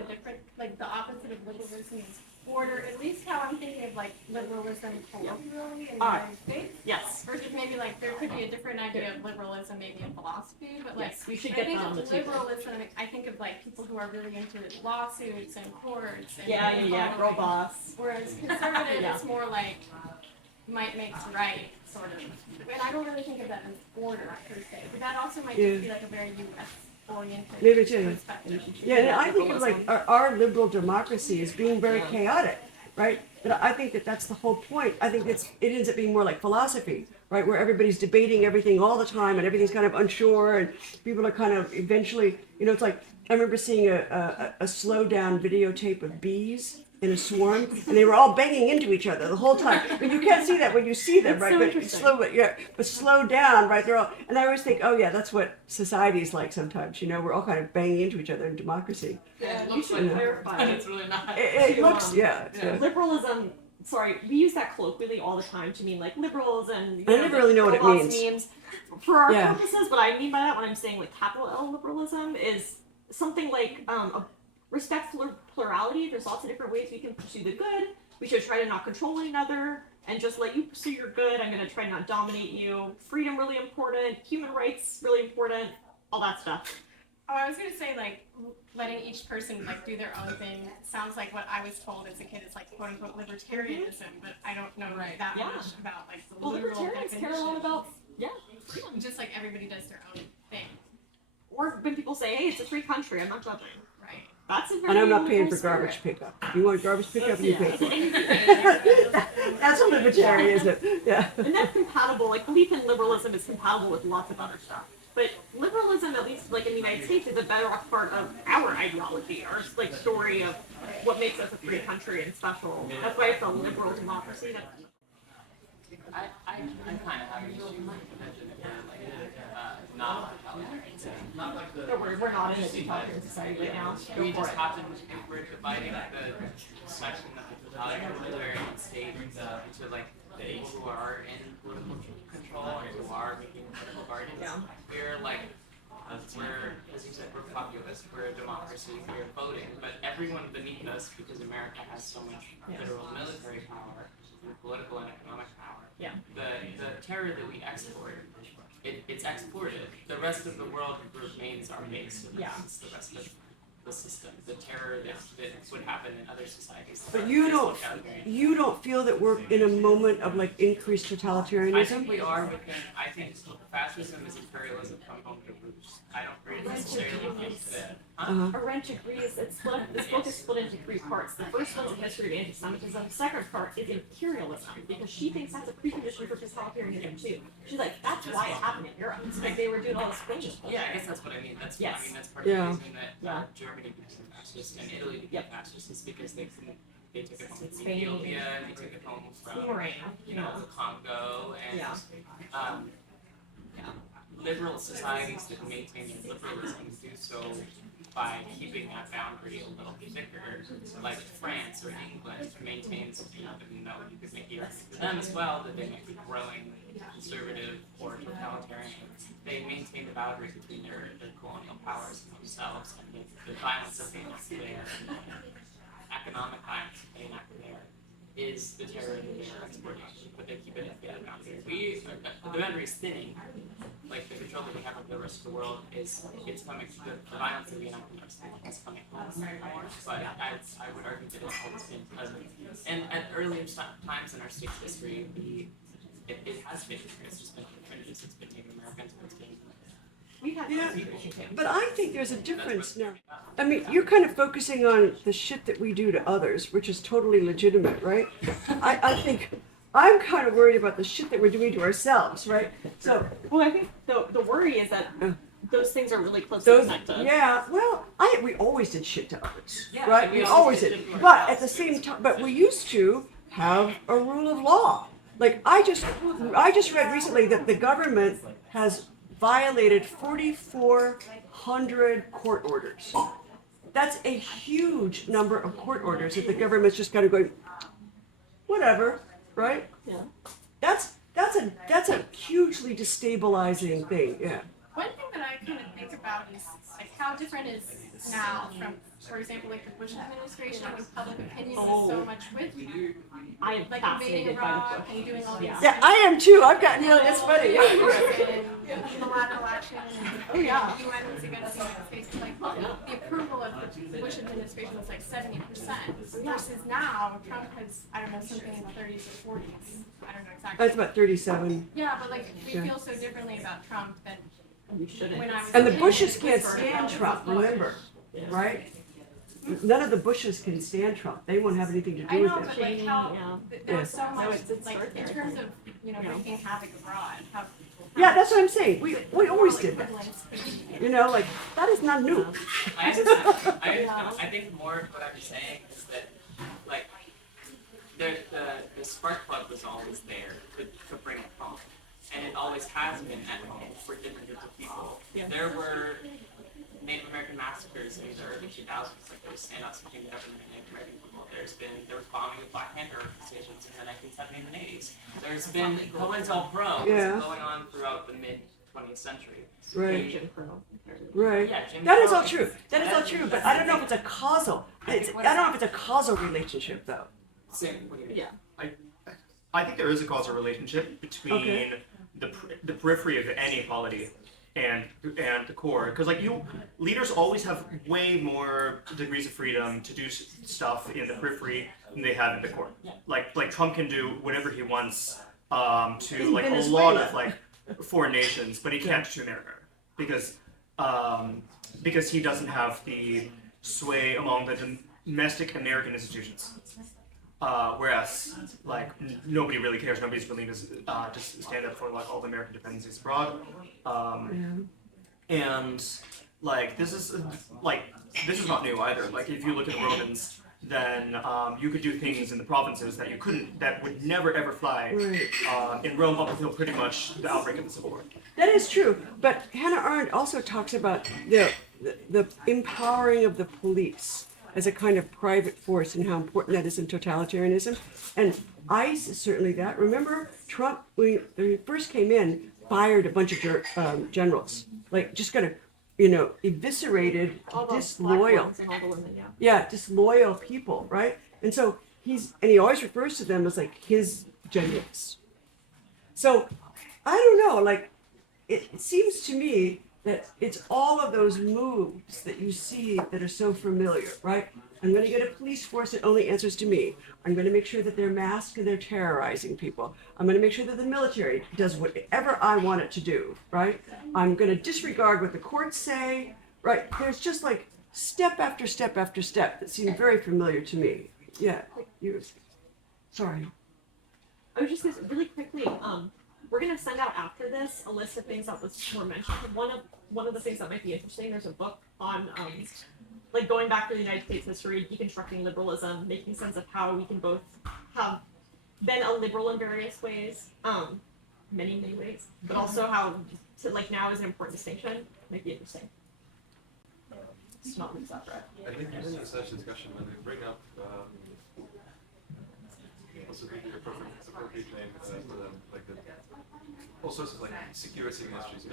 the opposite of liberalism is order, at least how I'm thinking of like liberalism colloquially in the Alright. United States. Yes. Versus maybe like there could be a different idea of liberalism maybe in philosophy, but like Yes, we should I get think that on the of table. liberalism, I think of like people who are really into lawsuits and courts and Yeah, girl boss. Whereas conservative Yeah. is more like might makes right, sort of. And I don't really think of that as order per se, but that also might Yeah. just be like a very US oriented Maybe too. perspective. yeah, and I think of like our liberal democracy as being very chaotic, right? But I think that's the whole point. I think it ends up being more like philosophy, right? Where everybody's debating everything all the time and everything's kind of unsure and people are kind of eventually, it's like, I remember seeing a slow down videotape of bees in a swarm, and they were all banging into each other the whole time. But you can't see that when you see them, It's right? so But interesting. but slow down, right? They're all, and I always think, oh yeah, that's what society is like sometimes. You know, we're all kind of banging into each other in democracy. Yeah, it You looks should like clarify. but it's really not. It looks, yeah. Yeah. Liberalism. Sorry, we use that colloquially all the time to mean like liberals and I never really know what it robots means. For our Yeah. purposes, what I mean by that when I'm saying like capital L liberalism is something like a respect for plurality. There's lots of different ways we can pursue the good. We should try to not control one another and just let you pursue your good. I'm going to try to not dominate you. Freedom really important. Human rights really important. All that stuff. Oh, I was gonna say like letting each person like do their own thing sounds like what I was told as a kid is like quote unquote libertarianism, but I don't know Right. that Yeah. much about like the Well, literal libertarians care a lot definition. about Just like everybody does their own thing, or when people say, "Hey, it's a free country," I'm not judging. right? That's a very And I'm not paying liberal for garbage spirit. pickup. You want garbage pickup, you pay for it. Yeah. That's a libertarianism. Yeah. And that's compatible, like belief in liberalism is compatible with lots of other stuff. But liberalism, at least like in the United States, is a bedrock part of our ideology, our like story of what makes us a free country and special. That's why it's a liberal democracy. I kind of have an issue with the mention of not totalitarianism. But we're not in a totalitarian society right now. We Go for just it. happen, if we're dividing the section of the totalitarian state into like the people who are in political control and who are making political bargains. Yeah. We're like, we're, as you said, we're populist, we're a democracy, we're voting, but everyone beneath us, because America has so much federal military power, and political and economic power, Yeah. the terror that we export, it's exported. The rest of the world remains our base. Yeah. It's the rest of the system, the terror that would happen in other societies. But you don't, Totalitarian. you don't feel that we're in a moment of like increased I think totalitarianism? we are, but then I think fascism is imperialism come home to roost. I don't really necessarily think that. Uh-huh. Arendt agrees. It's split. This book is split into three parts. The first one's a history of anti-Semitism. The second part is imperialism because she thinks that's a precondition for totalitarianism too. She's like, that's why it happened in Europe. Like they were doing all this things. Yeah, I guess that's what I mean. That's Yes. I mean that's part of Yeah. the reason that Yeah. Germany became fascist and Italy became fascist is because they couldn't. They took it home from Spain. Ethiopia and they took it home from Boomerang, you know the Congo and Yeah. um, liberal societies that maintain their liberalism do so by keeping that boundary a little thicker, like France or England maintains, even though you could make it for them as well, that they might be growing conservative or totalitarian, they maintain the boundary between their colonial powers and themselves, and the violence that they enact there, and the economic violence that they enact there, is the terror that they're exporting, but they keep it at that boundary. The boundary is thinning. Like the control that we have of the rest of the world it's coming. The violence that we enact in the rest of the world is coming home more. But I would argue that it's always been present. And at earlier times in our state's history, it has been. It's just been British. It's been Native Americans. It's been We have Yeah. people too. But I think there's a difference now. I mean, you're kind of focusing on the shit that we do to others, which is totally legitimate, right? I think I'm kind of worried about the shit that we're doing to ourselves, right? So Well, I think the worry is that those things are really closely those, connected. yeah, well, we always did shit to others, Yeah, right? we We always always did did. shit to But ourselves. at the same time, but we used to have a rule of law. Like I just read recently that the government has violated 4,400 court orders. That's a huge number of court orders that the government's just kind of going, whatever, right? Yeah. That's a hugely destabilizing thing. Yeah. One thing that I kind of think about is like how different is now from, for example, like the Bush administration when public opinion was so much with I am like fascinated invading by Iraq the book. and doing all these Yeah, I am too. I've gotten really. It's funny. and the lateral action and Oh, yeah. the UN was against the United States. Like the approval of the Bush administration was like 70%. Versus now, Trump has I don't know something in the 30s or 40s. I don't know exactly. That's about 37. Yeah, but like we Yeah. feel so differently about Trump than You shouldn't. when I was. And a the kid. Bushes can't For stand example, Trump. Remember, right? None of the Bushes can stand Trump. They won't have anything to I do with know, it. but like how Yeah. there was so Yeah. much it's like started in there, terms I of Yeah. wreaking havoc abroad. How Yeah, that's what I'm saying. We always did that. You know, like that is not new. I think more of what I'm saying is that, like, the spark plug was always there to bring it home, and it always has been at home for different groups of people. Yeah. There were Native American massacres in the early 2000s, like there was standouts between the government and Native American people. There was bombing of Black Panther organizations in the 1970s and 80s. There's been COINTELPRO Yeah. going on throughout the mid 20th century. Right. Jim Crow. Right. Yeah, Jim That is Crow. all true. That is all true. But I don't know if it's a causal. I don't know if it's a causal relationship though. Same, what do you mean? Yeah. I think there is a causal relationship between Okay. the periphery of any equality and the core, because like leaders always have way more degrees of freedom to do stuff in the periphery than they have in the core. Like Trump can do whatever he wants to In like a Venezuela. lot of like foreign nations, but he can't to America because he doesn't have the sway among the domestic American institutions. Whereas, like, nobody really cares. Nobody's willing to stand up for like all the American dependencies abroad. And like this is not new either. Like if you look at the Romans, then you could do things in the provinces that would never ever fly in Rome up until pretty much the outbreak of the Civil War. That is true. But Hannah Arendt also talks about the empowering of the police as a kind of private force and how important that is in totalitarianism. And ICE is certainly that. Remember, Trump, when he first came in, fired a bunch of generals. Like, just kind of, eviscerated, All the black disloyal. ones and all the women, yeah. Yeah, disloyal people, right? And so he always refers to them as like his generals. So, I don't know, like, it seems to me that it's all of those moves that you see that are so familiar, right? I'm going to get a police force that only answers to me. I'm going to make sure that they're masked and they're terrorizing people. I'm going to make sure that the military does whatever I want it to do, right? I'm going to disregard what the courts say, right? There's just like step after step after step that seem very familiar to me. Yeah, sorry. I was just gonna really quickly, we're gonna send out after this a list of things that were mentioned. One of the things that might be interesting, there's a book on like going back to the United States history, deconstructing liberalism, making sense of how we can both have been a liberal in various ways, many ways, but also how to like now is an important distinction. Might be interesting. It's not lose that, right? I think in such discussion when they bring up also the appropriate name for them, like all sorts of like security ministries,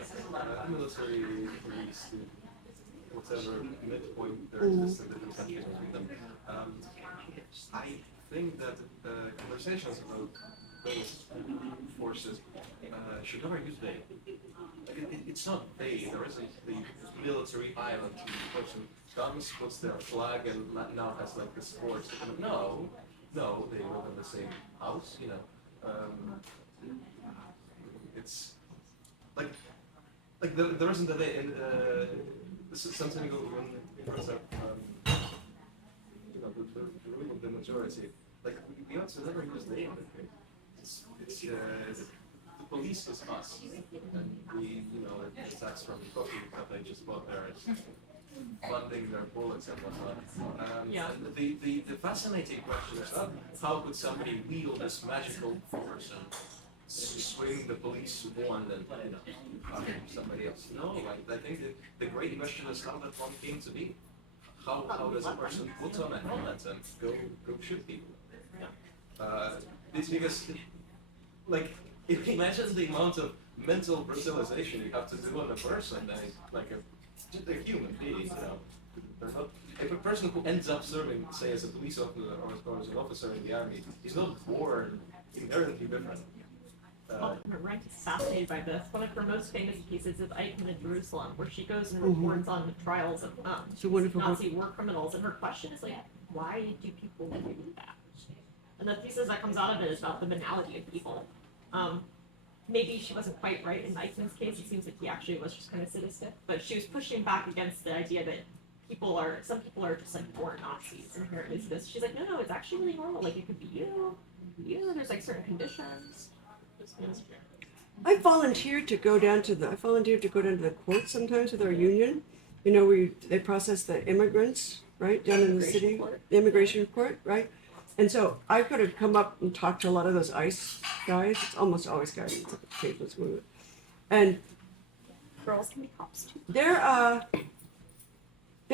military, police, whatever midpoint there exists in different countries between them. I think that conversations about those forces should never use they. Like it's not they. There isn't the military island. The person comes, puts their flag, and now has like this force. No, they live in the same house. It's like there isn't a they. And this is something when it brings up the rule of the majority. Like we ought to never use they. The police is us, and we, attacks from coffee that they just bought there, funding their bullets and whatnot. Yeah. And the fascinating question is how could somebody wield this magical force and swing the police wand and somebody else? No, I think the great question is how that one came to be. How does a person put on a helmet and go shoot people? It's because imagine the amount of mental brutalization you have to do on a person that is just a human being, They're not, if a person who ends up serving, say, as a police officer or as an officer in the army, he's not born inherently different. Rent is fascinated by this. One of her most famous pieces is Eichmann in Jerusalem, where she goes and reports on the trials of It's a wonderful book. Nazi war criminals, and her question is like, why do people do that? And the thesis that comes out of it is about the banality of evil. Maybe she wasn't quite right in Eichmann's case. It seems like he actually was just kind of sadistic, but she was pushing back against the idea that some people are just like born Nazis inherently sadistic. She's like, no, it's actually really normal. Like it could be you. There's like certain conditions. I volunteered to go down to the court sometimes with our union. They process the immigrants, right, down in the city, the immigration court, right? And so I could have come up and talked to a lot of those ICE guys. It's almost always guys. It's like a faceless movement. And Girls can be cops too. they're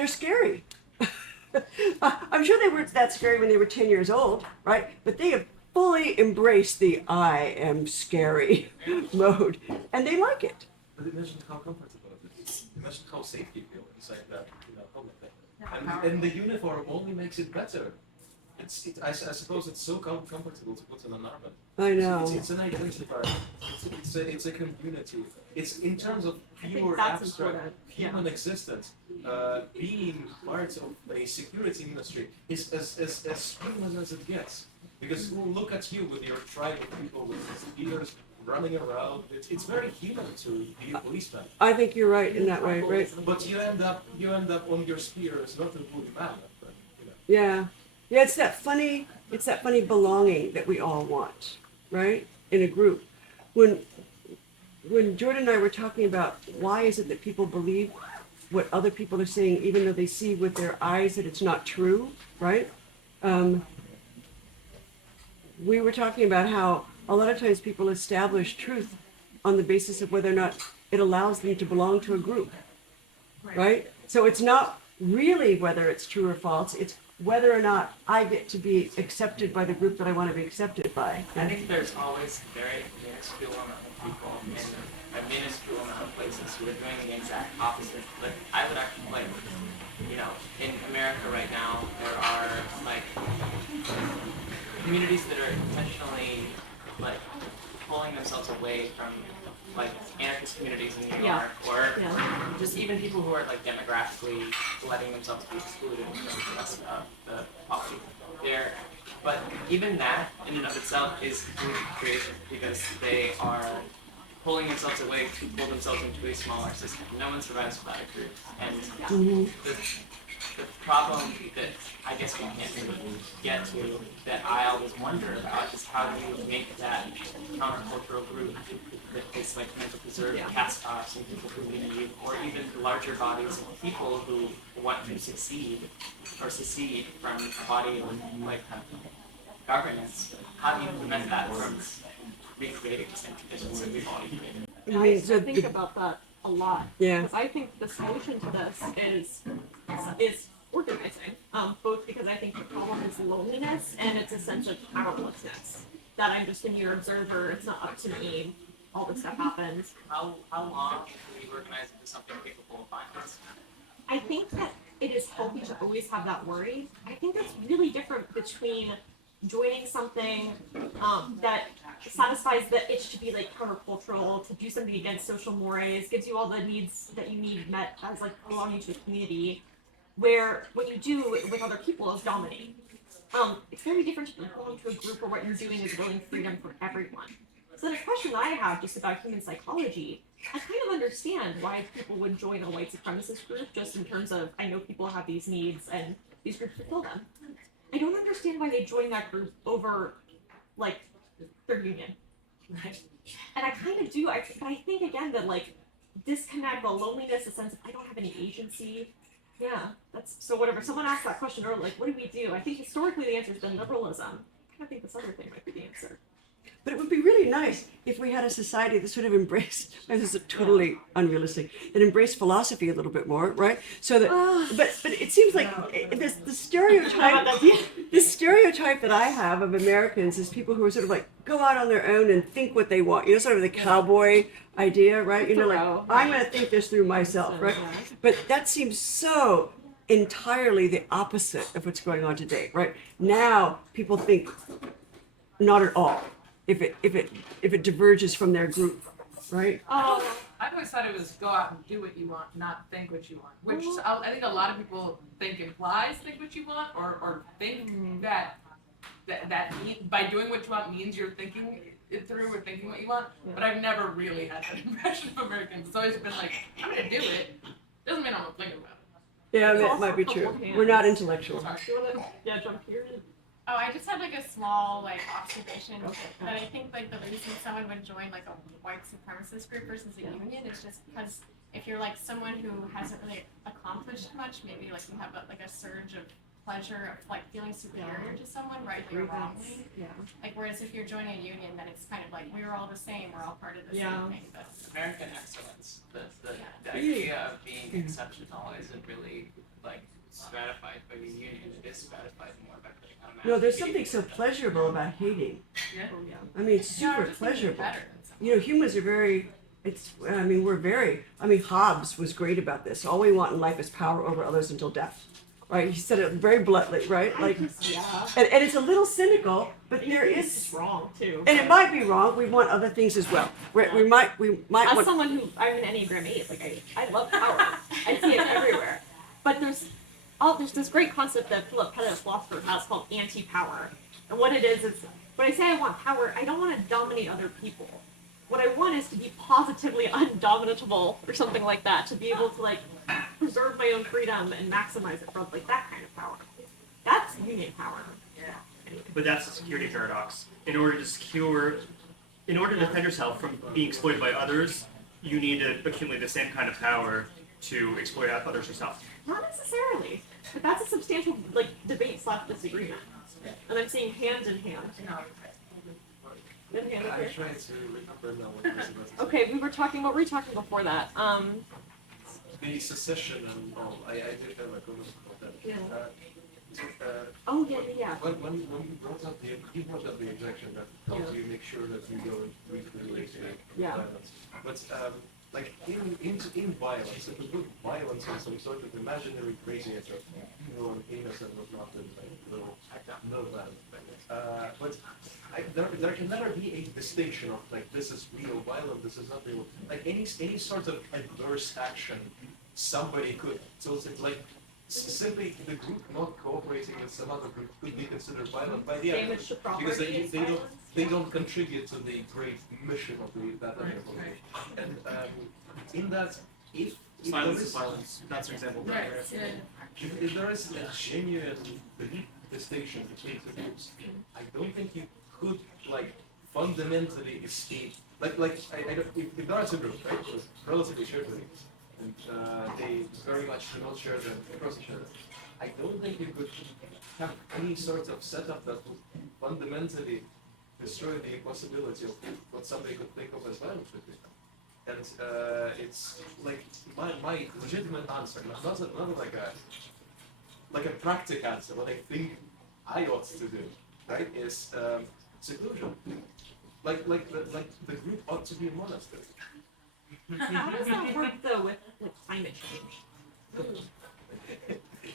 scary. I'm sure they weren't that scary when they were 10 years old, right? But they have fully embraced the I am scary mode, and they like it. But imagine how comfortable it is. Imagine how safe you feel inside that, helmet. Yeah, And the uniform only makes it better. I suppose it's so comfortable to put in an armband. I know. It's an identifier. It's a community. It's in terms of I think pure that's abstract important. human existence. Being part of a security industry is as human as it gets. Because look at you with your tribe of people with spears running around. It's very human to be a policeman. I think you're right in that way, right? But you end up on your spear as not a bully man. But, Yeah. Yeah, it's that funny belonging that we all want, right? In a group. When Jordan and I were talking about why is it that people believe what other people are saying, even though they see with their eyes that it's not true, right? We were talking about how a lot of times people establish truth on the basis of whether or not it allows them to belong to a group, right? So it's not really whether it's true or false, it's whether or not I get to be accepted by the group that I want to be accepted by. I think there's always a very minuscule amount of people in a minuscule amount of places who are doing the exact opposite. But I would actually in America right now, there are communities that are intentionally pulling themselves away from anarchist communities in New York, or just even people who are demographically letting themselves be excluded from the rest of the population. But even that in and of itself is creation, because they are pulling themselves away to pull themselves into a smaller system. No one survives without a group, and the problem that I guess we can't really get to, that I always wonder about, is how do you make that countercultural group that is meant to preserve cast-offs and people who leave, or even larger bodies of people who want to succeed or secede from a body of governance. How do you prevent that from recreating the same traditions that we've already created? I think about that a lot. Yeah. Because I think the solution to this is organizing. Both because I think the problem is loneliness and it's a sense of powerlessness. That I'm just a mere observer, it's not up to me, all this stuff happens. How long can we organize into something capable of violence? I think that it is healthy to always have that worry. I think that's really different between joining something that satisfies the itch to be countercultural, to do something against social mores, gives you all the needs that you need met as belonging to a community, where what you do with other people is dominate. It's very different to belong to a group where what you're doing is willing freedom for everyone. So the question that I have just about human psychology, I kind of understand why people would join a white supremacist group, just in terms of, I know people have these needs and these groups fulfill them. I don't understand why they join that group over, their union. Right. And I kind of do, but I think again that disconnect, the loneliness, the sense of I don't have any agency. Yeah, that's, so whatever, someone asked that question earlier, what do we do? I think historically the answer's been liberalism. I kind of think this other thing might be the answer. But it would be really nice if we had a society that sort of embraced, this is totally unrealistic, that embraced philosophy a little bit more, right? So that, but it seems like the stereotype that I have of Americans is people who are sort of go out on their own and think what they want, sort of the cowboy idea, right? I'm going to think this through myself, right? But that seems so entirely the opposite of what's going on today, right? Now people think not at all. If it diverges from their group, right? I've always thought it was go out and do what you want, not think what you want. Which I think a lot of people think implies think what you want, or think that by doing what you want means you're thinking it through or thinking what you want. But I've never really had that impression of Americans. It's always been I'm gonna do it. Doesn't mean I'm gonna think about it. Yeah, that might be true. We're not intellectual. Do you want to jump here? Oh, I just had a small observation that I think the reason someone would join a white supremacist group versus a union is just because if you're someone who hasn't really accomplished much, maybe you have a surge of pleasure of like feeling superior to someone rightly or wrongly. Yeah. Like whereas if you're joining a union, then it's kind of like we're all the same, we're all part of the Yeah. same thing. But American excellence. The idea of being exceptional isn't really like stratified by the union. It is stratified more by putting on a mask. No, there's something so pleasurable about hating. Yeah. Oh yeah. I mean, it's yeah, or super just thinking pleasurable. better than someone. You know, humans are very, Hobbes was great about this. All we want in life is power over others until death. Right? He said it very bluntly, right? Like, Yeah. and it's a little cynical, but there It's is, wrong too. and it might be wrong. We want other things as well. We might As want. someone who I'm an Enneagram 8, like I love power. I see it everywhere. But there's this great concept that Philip Pettit, a philosopher, has called anti-power. And what it is when I say I want power, I don't want to dominate other people. What I want is to be positively undominatable or something like that, to be able to like preserve my own freedom and maximize it from like that kind of power. That's union power. But that's the security paradox. In order to defend yourself from being exploited by others, you need to accumulate the same kind of power to exploit others yourself. Not necessarily, but that's a substantial like debate / disagreement. And I'm seeing hand in hand. In hand I'm here. trying to remember now what I was about to say. Okay, what were we talking before that? The secession and all. I did have a comment about that. Yeah. Uh, Yeah. when you brought up the objection that how do you make sure that you don't recreate Yeah. violence? But like in violence, if we put violence on some sort of imaginary craziness of evil and heinous and whatnot, and like no violence. But there can never be a distinction of like this is real violence, this is not real. Like any sort of adverse action, somebody could. So it's like simply the group not cooperating with some other group could be considered violent by the Damage others to property because is violence. they don't contribute to the great mission of that organization. And in that, if Silence there is is violence. That's an example. Right, yeah. if there is a genuine deep distinction between the groups, I don't think you could like fundamentally escape. I don't, if there are two groups, right, with relatively shared beliefs, and they very much do not share them across each other, I don't think you could have any sort of setup that would fundamentally destroy the possibility of what somebody could think of as violence with it. And it's like my legitimate answer, not like a practical answer, what I think I ought to do, right, is seclusion. Like the group ought to be a monastery. How does that work though with climate change?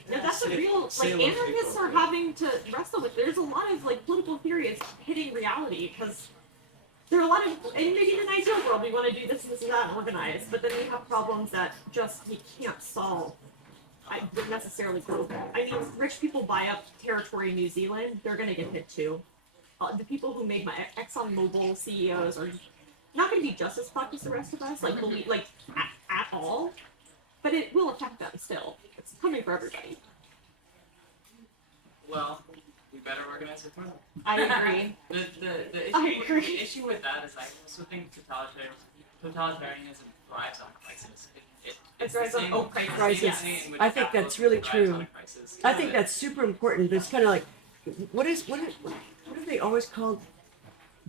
Yeah, that's a real like anarchists are having to wrestle with. There's a lot of like political theories hitting reality because there are a lot of, and maybe in an ideal world we want to do this and that and organize, but then we have problems that just we can't solve. I would necessarily global. I mean, rich people buy up territory in New Zealand, they're gonna get hit too. The people who made my ExxonMobil CEOs are not gonna be just as fucked as the rest of us, like believe, like at all. But it will affect them still. It's coming for everybody. Well, we better organize it for them. I agree. The issue with that is I also think totalitarianism thrives on crisis. It thrives on crisis. Crisis. In which I think that's really capitalism thrives true. on a crisis. I think that's super important. It's kind of like, what are they always called?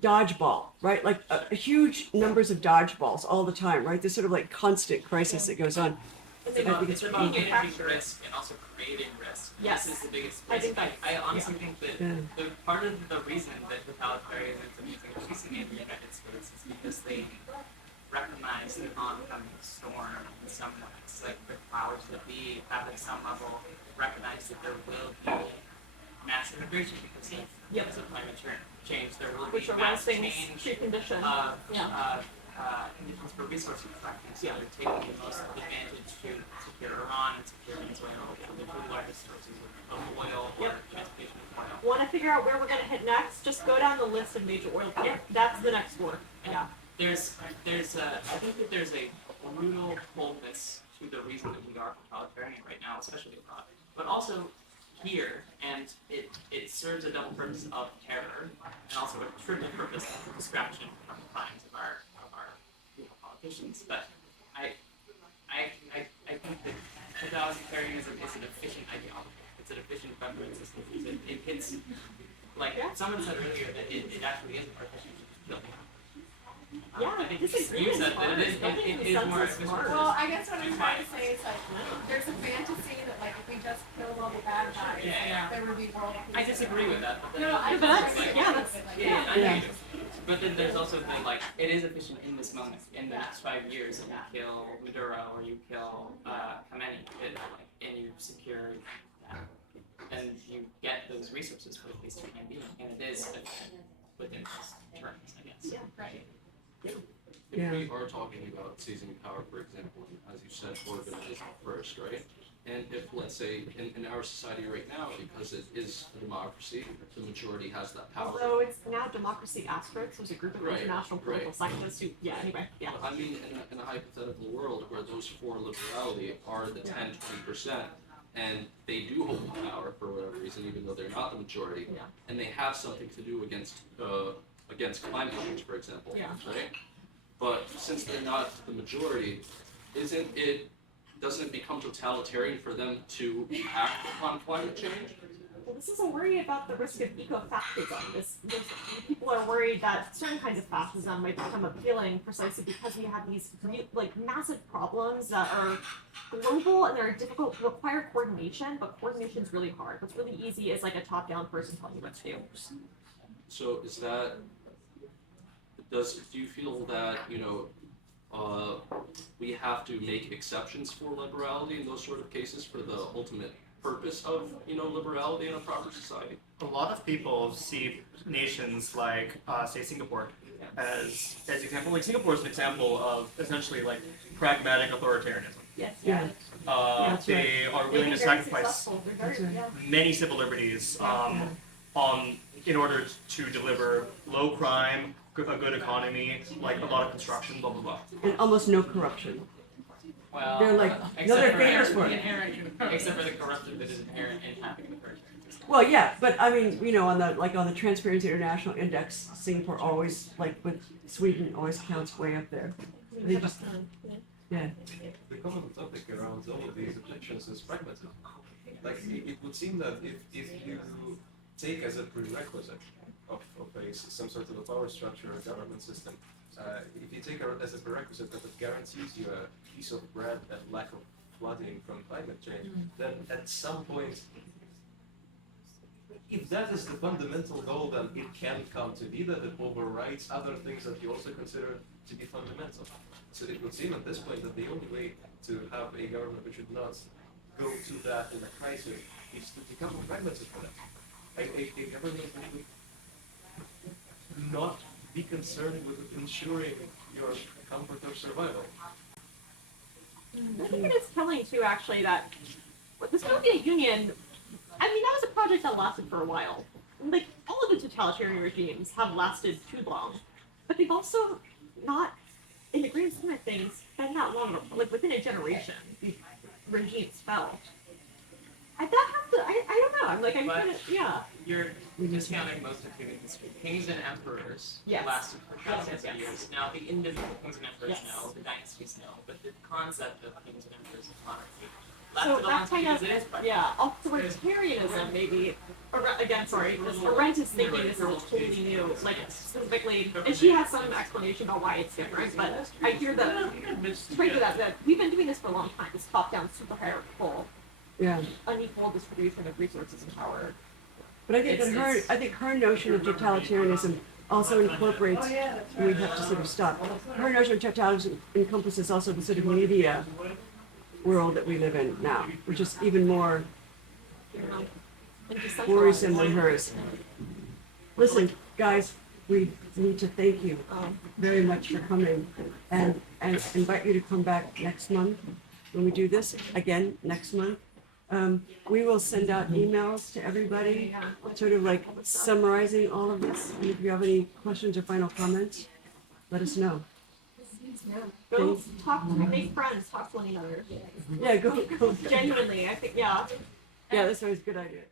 Dodgeball, right? Like huge numbers of dodgeballs all the time, right? This sort of like constant crisis that goes on. It's I about, think it's it's about really managing risk and also creating risk. Yes. This is the biggest I risk. think that's- I honestly think that Yeah. the part of the reason that totalitarianism is increasing in the United States is because they recognize the oncoming storm in some ways. Like the powers that be have at some level recognized that there will be mass immigration because of climate change. There will be Which are mass things change preconditioned. of Yeah. conditions for resource extraction. So they're taking the most advantage to secure Iran and secure Venezuela, the two largest sources of oil or transportation of oil. Want to figure out where we're gonna hit next? Just go down the list of major oil companies. That's the next war. Yeah. I think that there's a brutal coldness to the reason that we are totalitarian right now, especially abroad, but also here, and it serves a double purpose of terror and also a triple purpose of distraction from the crimes of our politicians. But I think that totalitarianism is an efficient ideology. It's an efficient government system is. It's like someone said earlier that it actually is more efficient to kill people. Yeah, I think disagree you is said hard. that it Building is the more census efficient. hard. Well, I guess what I'm trying to say is like, there's a fantasy that like if we just killed all the bad guys, Yeah. there would be world peace. I disagree with that. But then, No, I But that's, disagree. yeah, that's, yeah, I Yeah. know. But then there's also the like, it is efficient in this moment. In the next 5 years, if you kill Maduro or you kill Khamenei, and you secure that, and you get those resources for at least the time being, and it is efficient within those terms, I guess. Yeah. Right. If Yeah. we are talking about seizing power, for example, and as you said, organizing first, right? And if, let's say, in our society right now, because it is a democracy, the majority has that power. although it's now democracy asterisk, there's a group of Right, international political right. scientists who, yeah, anyway, yeah. But I mean, in a hypothetical world where those for liberality are the 10-20%, and they do hold the power for whatever reason, even though they're not the majority, Yeah. and they have something to do against climate change, for example, Yeah. right? But since they're not the majority, doesn't it become totalitarian for them to act upon climate change? Well, this is a worry about the risk of eco-fascism. People are worried that certain kinds of fascism might become appealing precisely because we have these like massive problems that are global and they're difficult, require coordination, but coordination is really hard. What's really easy is like a top-down person telling you what to do. So do you feel that, we have to make exceptions for liberality in those sort of cases for the ultimate purpose of, liberality in a proper society? A lot of people see nations like, say, Singapore as example. Like Singapore is an example of essentially like pragmatic authoritarianism. Yes. Yeah. That's They are willing to sacrifice many civil liberties in order to deliver low crime, a good economy, like a lot of construction, blah blah blah. And almost no corruption. Well, They're like, except no, they're for famous for it. except for the corruption that is inherent in having the person. Well, yeah, but I mean, on the Transparency International Index, Singapore always, like with Sweden, always counts way up there. They just, yeah. The common topic around all of these objections is pragmatism. Like, it would seem that if you take as a prerequisite of some sort of a power structure or government system, if you take as a prerequisite that it guarantees you a piece of bread and lack of flooding from climate change, then at some point, if that is the fundamental goal, then it can come to be that it overrides other things that you also consider to be fundamental. So it would seem at this point that the only way to have a government which should not go to that in a crisis is to become a pragmatist for that. A government would not be concerned with ensuring your comfort or survival. I think it is telling too, actually, that the Soviet Union, I mean, that was a project that lasted for a while. Like, all of the totalitarian regimes have lasted too long, but they've also not, in the grand scheme of things, been that long. Like, within a generation, these regimes fell. I don't know. I'm kind of, yeah. You're discounting most of human history. Kings and emperors Yes. lasted for thousands Yes. of years. Now, the individual kings and emperors Yes. know, the dynasties know, but the concept of kings and emperors and monarchy So lasted a long that time kind because of, it is pragmatic. yeah, authoritarianism maybe, again, sorry, this Arendt's thinking this is totally new, like specifically, and she has some explanation about why it's different, but I hear that, straight to that we've been doing this for a long time, this top-down, super hierarchical, Yeah. unequal distribution of resources and power. But I think her notion of totalitarianism also incorporates, and we have to sort of stop. Her notion of totalitarianism encompasses also the sort of media world that we live in now, which is even more And decentralized. worrisome than hers. Listen, guys, we need to thank you very much for coming and invite you to come back next month when we do this again next month. We will send out emails to everybody, sort of like summarizing all of this. And if you have any questions or final comments, let us know. Go talk, make friends, talk to one another. Yeah, go. Genuinely, I think, yeah. Yeah, that's always a good idea.